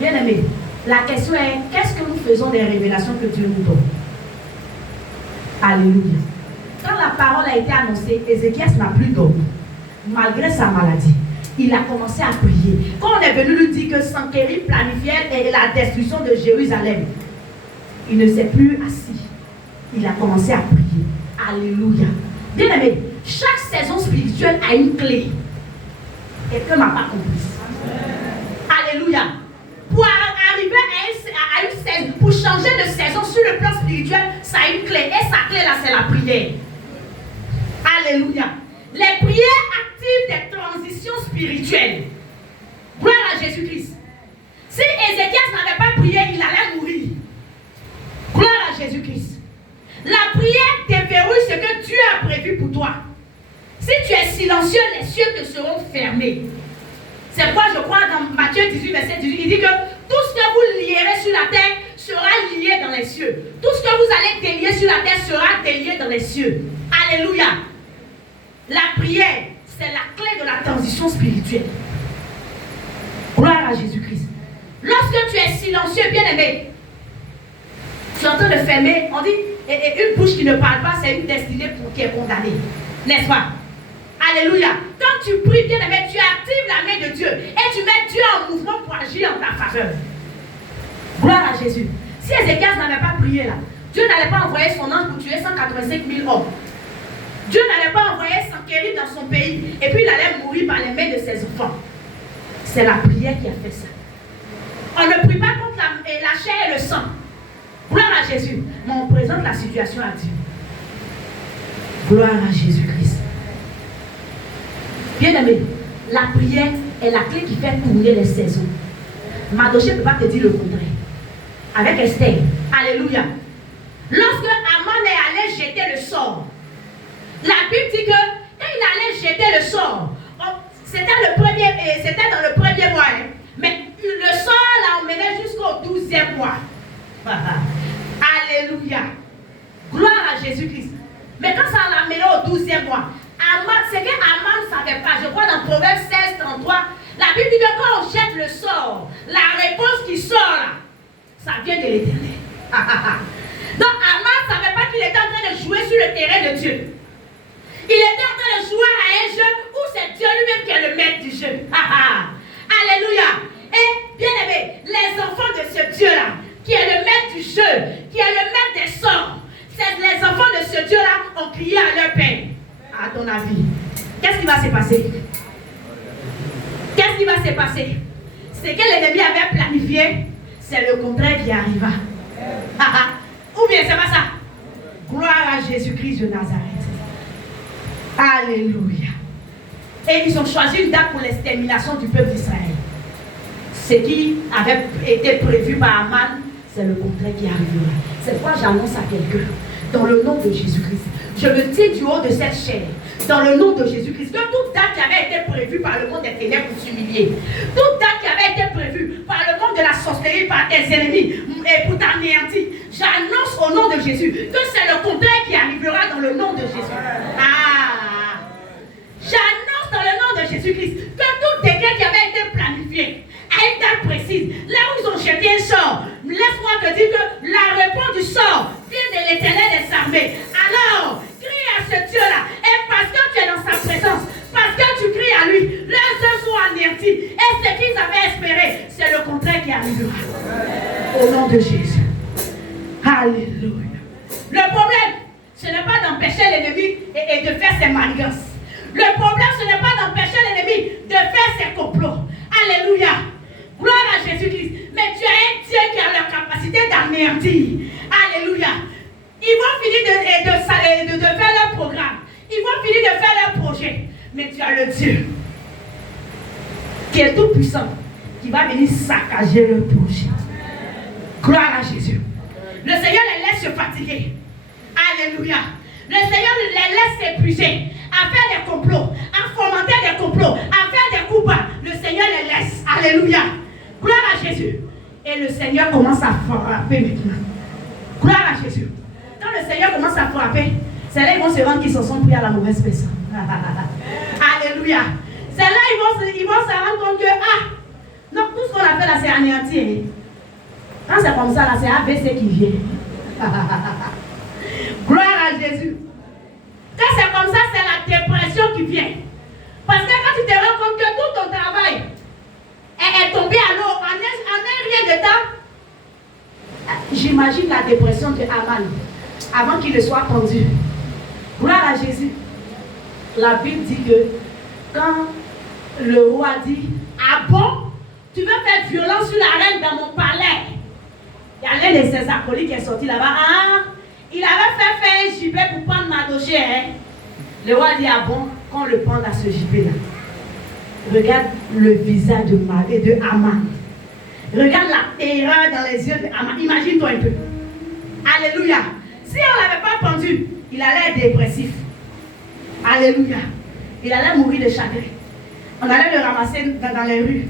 Bien aimé, la question est, qu'est-ce que nous faisons des révélations que Dieu nous donne? Alléluia. Quand la parole a été annoncée, Ézéchias n'a plus dormi. Malgré sa maladie, il a commencé à prier. Quand on est venu lui dire que Sankéry planifiait la destruction de Jérusalem, il ne s'est plus assis. Il a commencé à prier. Alléluia. Bien aimé, chaque saison spirituelle a une clé. Et que m'a pas compris. Alléluia. Pour arriver à une saison, pour changer de saison sur le plan spirituel, ça a une clé. Et sa clé là, c'est la prière. Alléluia. Les prières activent des transitions spirituelles. Gloire à Jésus-Christ. Si Ézéchias n'avait pas prié, il allait mourir. Gloire à Jésus-Christ. La prière déverrouille ce que Dieu a prévu pour toi. Si tu es silencieux, les cieux te seront fermés. C'est pourquoi je crois dans Matthieu 18, verset 18, il dit que tout ce que vous lierez sur la terre sera lié dans les cieux. Tout ce que vous allez délier sur la terre sera délié dans les cieux. Alléluia. La prière, c'est la clé de la transition spirituelle. Gloire à Jésus-Christ. Lorsque tu es silencieux, bien aimé, tu es en train de fermer, on dit, et une bouche qui ne parle pas, c'est une destinée qui est condamnée. N'est-ce pas? Alléluia. Quand tu pries, bien aimé, tu actives la main de Dieu et tu mets Dieu en mouvement pour agir en ta faveur. Gloire à Jésus. Si Ézéchias n'avait pas prié là, Dieu n'allait pas envoyer son ange pour tuer 185 000 hommes. Dieu n'allait pas envoyer Sankéry dans son pays et puis il allait mourir par les mains de ses enfants. C'est la prière qui a fait ça. On ne prie pas contre la chair et le sang. Gloire à Jésus. Mais on présente la situation à Dieu. Gloire à Jésus-Christ. Bien aimé, la prière est la clé qui fait tourner les saisons. Mardochée ne peut pas te dire le contraire. Avec Esther. Alléluia. Lorsque Aman est allé jeter le sort, la Bible dit que quand il allait jeter le sort, c'était dans le premier mois. Mais le sort l'a emmené jusqu'au 12e mois. Alléluia. Gloire à Jésus-Christ. Mais quand ça l'a amené au 12e mois, c'est que Aman ne savait pas. Je crois dans Proverbe 16, 33, la Bible dit que quand on jette le sort, la réponse qui sort là, ça vient de l'Éternel. Donc Aman ne savait pas qu'il était en train de jouer sur le terrain de Dieu. Il était en train de jouer à un jeu où c'est Dieu lui-même qui est le maître du jeu. Alléluia. Et bien aimé, les enfants de ce Dieu-là, qui est le maître du jeu, qui est le maître des sorts, les enfants de ce Dieu-là ont crié à leur père. À ton avis, qu'est-ce qui va se passer? Qu'est-ce qui va se passer? C'est que l'ennemi avait planifié, c'est le contraire qui arriva. Ou bien c'est pas ça? Gloire à Jésus-Christ de Nazareth. Alléluia. Et ils ont choisi une date pour l'extermination du peuple d'Israël. Ce qui avait été prévu par Aman, c'est le contraire qui arrivera. C'est pourquoi j'annonce à quelqu'un, dans le nom de Jésus-Christ, je me tiens du haut de cette chair, dans le nom de Jésus-Christ, que toute date qui avait été prévue par le monde des ténèbres pour s'humilier, toute date qui avait été prévue par le monde de la sorcellerie, par tes ennemis, et pour t'anéantir, j'annonce au nom de Jésus que c'est le contraire qui arrivera dans le nom de Jésus. J'annonce dans le nom de Jésus-Christ que tout décret qui avait été planifié à une date précise, là où ils ont jeté un sort, laisse-moi te dire que la réponse du sort vient de l'Éternel des armées. Alors, crie à ce Dieu-là, et parce que tu es dans sa présence, parce que tu cries à lui, leurs œuvres sont anéantis, et ce qu'ils avaient espéré, c'est le contraire qui arrivera. Au nom de Jésus. Alléluia. Le problème, ce n'est pas d'empêcher l'ennemi et de faire ses manigances. Le problème, ce n'est pas d'empêcher l'ennemi de faire ses complots. Alléluia. Gloire à Jésus-Christ. Mais tu as un Dieu qui a la capacité d'anéantir. Alléluia. Ils vont finir de faire leur programme. Ils vont finir de faire leur projet. Mais tu as le Dieu qui est tout puissant, qui va venir saccager leur projet. Gloire à Jésus. Le Seigneur les laisse se fatiguer. Alléluia. Le Seigneur les laisse s'épuiser à faire des complots, à fomenter des complots, à faire des coups bas. Le Seigneur les laisse. Alléluia. Gloire à Jésus. Et le Seigneur commence à frapper maintenant. Gloire à Jésus. Quand le Seigneur commence à frapper, c'est là qu'ils vont se rendre qu'ils se sont pris à la mauvaise personne. Alléluia. C'est là qu'ils vont se rendre compte que, non, tout ce qu'on a fait là, c'est anéanti. Quand c'est comme ça, là, c'est AVC qui vient. Gloire à Jésus. Quand c'est comme ça, c'est la dépression qui vient. Parce que quand tu te rends compte que tout ton travail est tombé à l'eau en un rien de temps, j'imagine la dépression de Aman avant qu'il ne soit pendu. Gloire à Jésus. La Bible dit que quand le roi dit, ah bon, tu veux faire violence sur la reine dans mon palais? Il y a l'un de ses acolytes qui est sorti là-bas. Il avait fait un gibet pour prendre Mardochée. Le roi dit, ah bon, qu'on le prenne à ce gibet-là. Regarde le visage de Aman. Regarde la terreur dans les yeux de Aman. Imagine-toi un peu. Alléluia. Si on ne l'avait pas pendu, il allait être dépressif. Alléluia. Il allait mourir de chagrin. On allait le ramasser dans les rues.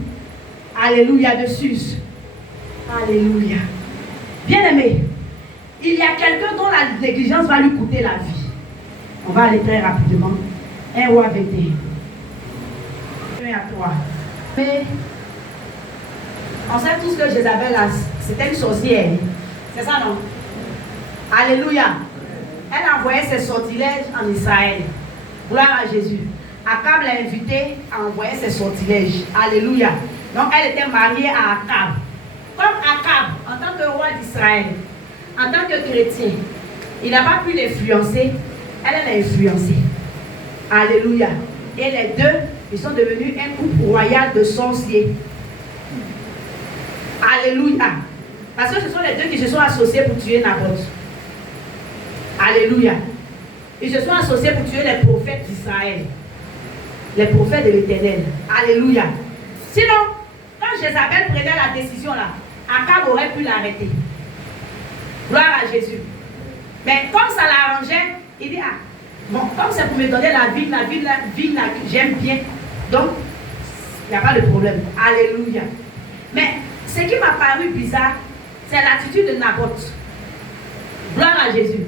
Alléluia, de Suse. Alléluia. Bien-aimé, il y a quelqu'un dont la négligence va lui coûter la vie. On va aller très rapidement. 1 Roi 21. 1 à 3. Mais on sait tous que Jézabel, c'était une sorcière. C'est ça, non? Alléluia. Elle envoyait ses sortilèges en Israël. Gloire à Jésus. Akab l'a invité à envoyer ses sortilèges. Alléluia. Donc elle était mariée à Akab. Comme Akab, en tant que roi d'Israël, en tant que chrétien, il n'a pas pu l'influencer. Elle l'a influencé. Alléluia. Et les deux, ils sont devenus un couple royal de sorciers. Alléluia. Parce que ce sont les deux qui se sont associés pour tuer Naboth. Alléluia. Ils se sont associés pour tuer les prophètes d'Israël. Les prophètes de l'Éternel. Alléluia. Sinon, quand Jézabel prenait la décision là, Akab aurait pu l'arrêter. Gloire à Jésus. Mais comme ça l'arrangeait, il dit, bon, comme c'est pour me donner la vie, j'aime bien. Donc, il n'y a pas de problème. Alléluia. Mais ce qui m'a paru bizarre, c'est l'attitude de Naboth. Gloire à Jésus.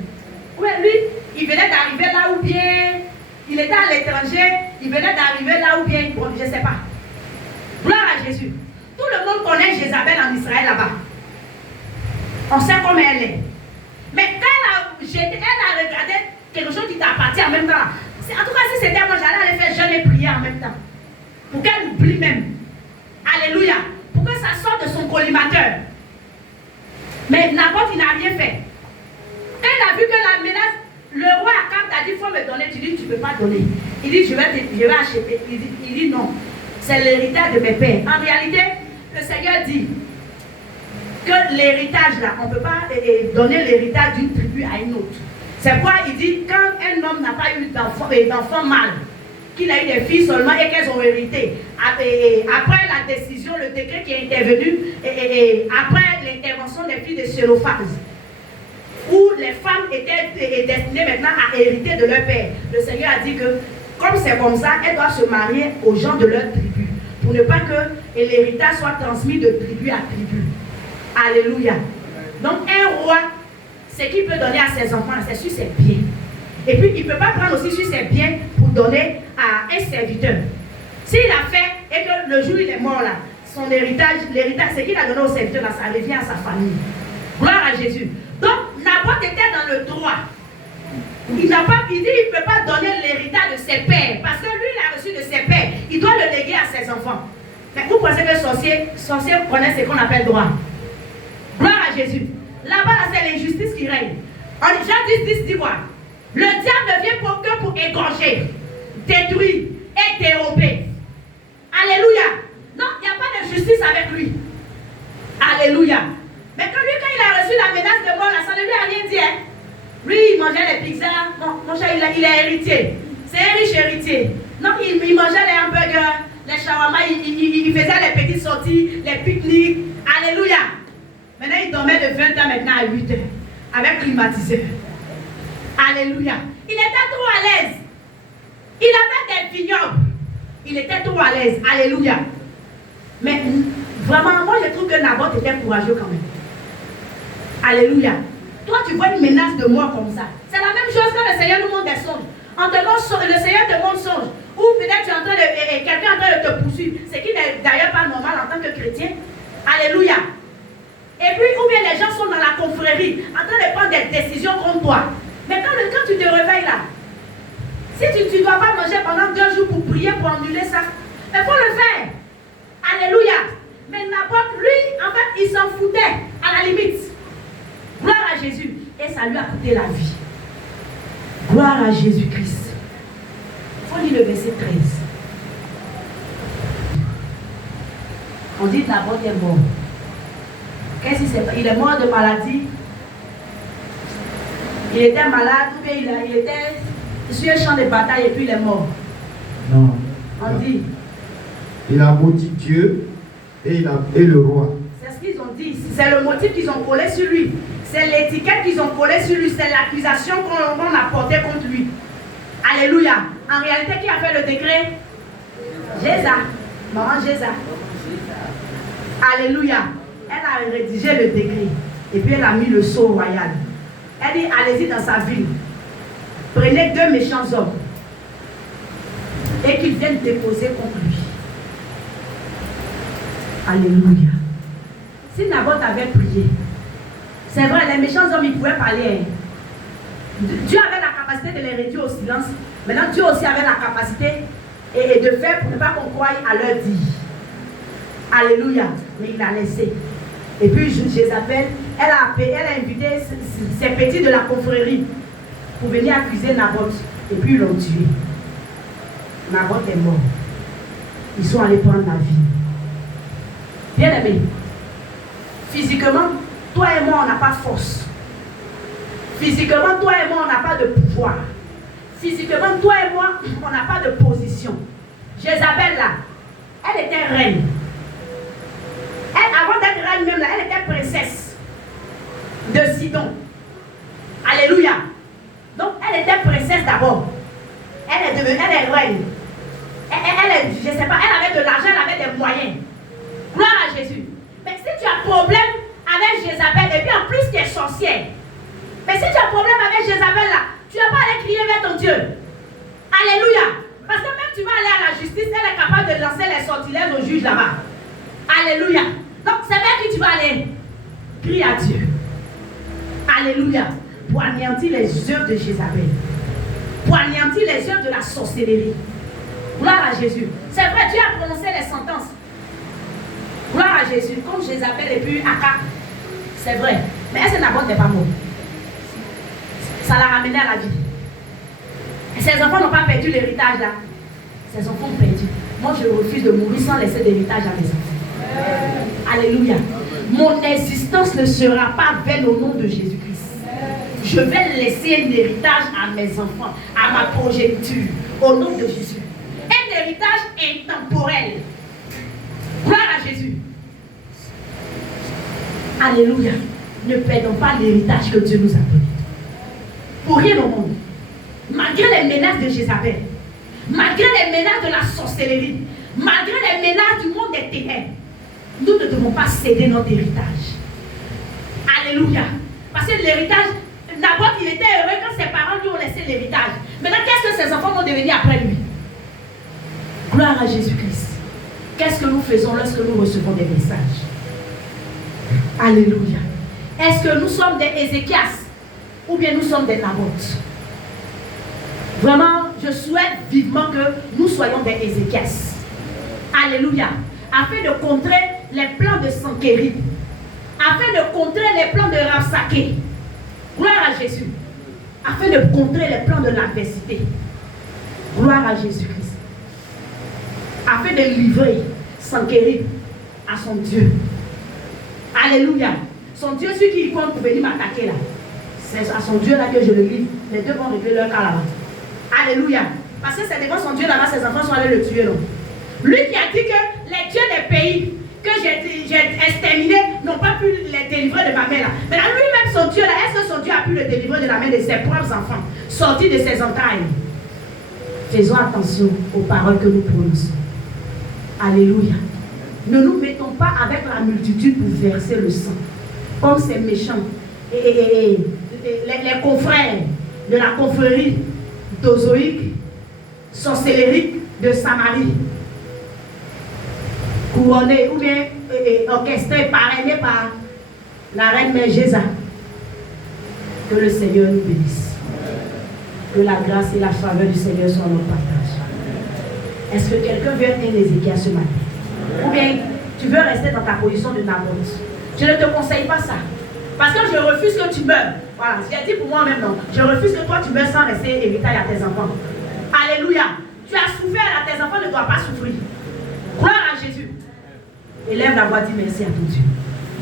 Oui, lui, il venait d'arriver là où bien, il était à l'étranger, il venait d'arriver là où bien, bon, je ne sais pas. Gloire à Jésus. Tout le monde connaît Jézabel en Israël là-bas. On sait comment elle est. Mais quand elle a regardé quelque chose qui t'appartient en même temps, en tout cas si c'était moi, j'allais aller faire jeûne et prier en même temps. Pour qu'elle oublie même. Alléluia. Pour que ça sorte de son collimateur. Mais Naboth, il n'a rien fait. Quand il a vu que la menace, le roi Akab t'a dit, il faut me donner. Tu dis, tu ne peux pas donner. Il dit, je vais acheter. Il dit non. C'est l'héritage de mes pères. En réalité, le Seigneur dit que l'héritage là, on ne peut pas donner l'héritage d'une tribu à une autre. C'est pourquoi il dit, quand un homme n'a pas eu d'enfant mâle, qu'il a eu des filles seulement et qu'elles ont hérité, après la décision, le décret qui est intervenu, après l'intervention des filles de Sélophaz, où les femmes étaient destinées maintenant à hériter de leur père, le Seigneur a dit que, comme c'est comme ça, elles doivent se marier aux gens de leur tribu, pour ne pas que l'héritage soit transmis de tribu à tribu. Alléluia. Donc un roi, ce qu'il peut donner à ses enfants, c'est sur ses biens. Et puis il ne peut pas prendre aussi sur ses biens pour donner à un serviteur. S'il a fait et que le jour où il est mort là, son héritage, ce qu'il a donné au serviteur là, ça revient à sa famille. Gloire à Jésus. Donc Naboth était dans le droit. Il dit qu'il ne peut pas donner l'héritage de ses pères. Parce que lui, il a reçu de ses pères. Il doit le léguer à ses enfants. Mais vous pensez que sorcier connaît ce qu'on appelle droit. Gloire à Jésus. Là-bas, là, c'est l'injustice qui règne. En Jean 10 dit quoi? Le diable ne vient que pour égorger, détruire et dérober. Alléluia. Non, il n'y a pas de justice avec lui. Alléluia. Mais quand il a reçu la menace de mort, là, ça ne lui a rien dit. Hein? Lui, il mangeait les pizzas. Non, mon cher, il est héritier. C'est un riche héritier. Non, il mangeait les hamburgers, les shawarma, il faisait les petites sorties, les pique-niques. Alléluia. Maintenant, il dormait de 20 ans maintenant à 8 heures. Avec climatiseur. Alléluia. Il était trop à l'aise. Il avait des vignobles. Il était trop à l'aise. Alléluia. Mais Vraiment, moi je trouve que Naboth était courageux quand même. Alléluia. Toi, tu vois une menace de mort comme ça. C'est la même chose quand le Seigneur nous montre des songes. Le Seigneur te montre songe. Ou peut-être tu es en train de, quelqu'un est en train de te poursuivre. Ce qui n'est d'ailleurs pas normal en tant que chrétien. Alléluia. Et puis, ou bien les gens sont dans la confrérie, en train de prendre des décisions contre toi. Mais quand tu te réveilles là, si tu ne dois pas manger pendant 2 jours pour prier, pour annuler ça, il faut le faire. Alléluia. Mais Naboth, lui, en fait, il s'en foutait, à la limite. Gloire à Jésus. Et ça lui a coûté la vie. Gloire à Jésus-Christ. Il faut lire le verset 13. On dit que Naboth est mort. Qu'est-ce qu'il s'est passé? Il est mort de maladie. Il était malade, ou bien il était sur un champ de bataille et puis il est mort. Non. On dit. Il a maudit Dieu et le roi. C'est ce qu'ils ont dit. C'est le motif qu'ils ont collé sur lui. C'est l'étiquette qu'ils ont collé sur lui. C'est l'accusation qu'on a portée contre lui. Alléluia. En réalité, qui a fait le décret? Jésa. Maman Jésa. Alléluia. Elle a rédigé le décret. Et puis elle a mis le sceau royal. Elle dit, allez-y dans sa ville. Prenez 2 méchants hommes. Et qu'ils viennent déposer contre lui. Alléluia. Si Naboth avait prié, c'est vrai, les méchants hommes, ils pouvaient parler. Dieu avait la capacité de les réduire au silence. Maintenant, Dieu aussi avait la capacité de faire pour ne pas qu'on croie à leur dire. Alléluia. Mais il a laissé. Et puis, Jézabel, elle a invité ses petits de la confrérie pour venir accuser Naboth. Et puis, ils l'ont tué. Naboth est mort. Ils sont allés prendre la vie. Bien aimé, physiquement, toi et moi, on n'a pas de force. Physiquement, toi et moi, on n'a pas de pouvoir. Physiquement, toi et moi, on n'a pas de position. Jézabel, là, elle était reine. Elle, avant d'être reine même, là, elle était princesse de Sidon. Alléluia. Donc, elle était princesse d'abord. Elle est reine. Je ne sais pas, elle avait de l'argent, elle avait des moyens. Gloire à Jésus. Mais si tu as problème avec Jézabel, et puis en plus tu es sorcière, mais si tu as problème avec Jézabel là, tu ne vas pas aller crier vers ton Dieu. Alléluia. Parce que même tu vas aller à la justice, elle est capable de lancer les sortilèges au juge là-bas. Alléluia. Donc c'est vers qui tu vas aller. Crie à Dieu. Alléluia. Pour anéantir les œuvres de Jézabel. Pour anéantir les œuvres de la sorcellerie. Gloire à Jésus. C'est vrai, Dieu a prononcé les sentences. Gloire à Jésus. Comme Jézabel et puis Akab. C'est vrai. Mais est-ce que Naboth n'est pas mort? Ça l'a ramené à la vie. Et ses enfants n'ont pas perdu l'héritage là. Ses enfants ont perdu. Moi, je refuse de mourir sans laisser d'héritage à mes enfants. Alléluia. Mon existence ne sera pas vaine au nom de Jésus-Christ. Je vais laisser un héritage à mes enfants, à ma progéniture, au nom de Jésus. Un héritage intemporel. Gloire à Jésus. Alléluia. Ne perdons pas l'héritage que Dieu nous a donné. Pour rien au monde. Malgré les menaces de Jézabel, malgré les menaces de la sorcellerie, malgré les menaces du monde des ténèbres, nous ne devons pas céder notre héritage. Alléluia. Parce que l'héritage, Naboth, il était heureux quand ses parents lui ont laissé l'héritage. Maintenant, qu'est-ce que ses enfants vont devenir après lui? Gloire à Jésus-Christ. Qu'est-ce que nous faisons lorsque nous recevons des messages? Alléluia. Est-ce que nous sommes des Ézéchias ou bien nous sommes des Naboth? Vraiment, je souhaite vivement que nous soyons des Ézéchias. Alléluia. Afin de contrer les plans de Sanchérib. Afin de contrer les plans de Rapsaké. Gloire à Jésus. Afin de contrer les plans de l'adversité. Gloire à Jésus-Christ. Afin de livrer Sanchérib à son Dieu. Alléluia. Son Dieu, celui qui compte pour venir m'attaquer là. C'est à son Dieu là que je le livre. Les deux vont régler leur cas là-bas. Alléluia. Parce que c'est devant son Dieu là-bas, ses enfants sont allés le tuer. Non? Lui qui a dit que les dieux des pays que j'ai exterminés n'ont pas pu les délivrer de ma main là. Mais là, lui-même, son Dieu là, est-ce que son Dieu a pu le délivrer de la main de ses propres enfants, sortis de ses entrailles? Faisons attention aux paroles que nous prononçons. Alléluia. Ne nous mettons pas avec la multitude pour verser le sang. Comme ces méchants. Et les confrères de la confrérie dozoïque, sorcellérique de Samarie, couronnés ou bien orchestrés, parrainés par la reine Mère Jésus. Que le Seigneur nous bénisse. Que la grâce et la faveur du Seigneur soient notre partage. Est-ce que quelqu'un veut être un Ézéchias ce matin? Ou bien tu veux rester dans ta position de Naboth? Je ne te conseille pas ça. Parce que je refuse que tu meurs. Voilà, j'ai dit pour moi-même, non. Je refuse que toi tu meurs sans rester héritage à tes enfants. Alléluia. Tu as souffert, tes enfants ne doivent pas souffrir. Gloire à Jésus. Élève la voix, dis merci à ton Dieu.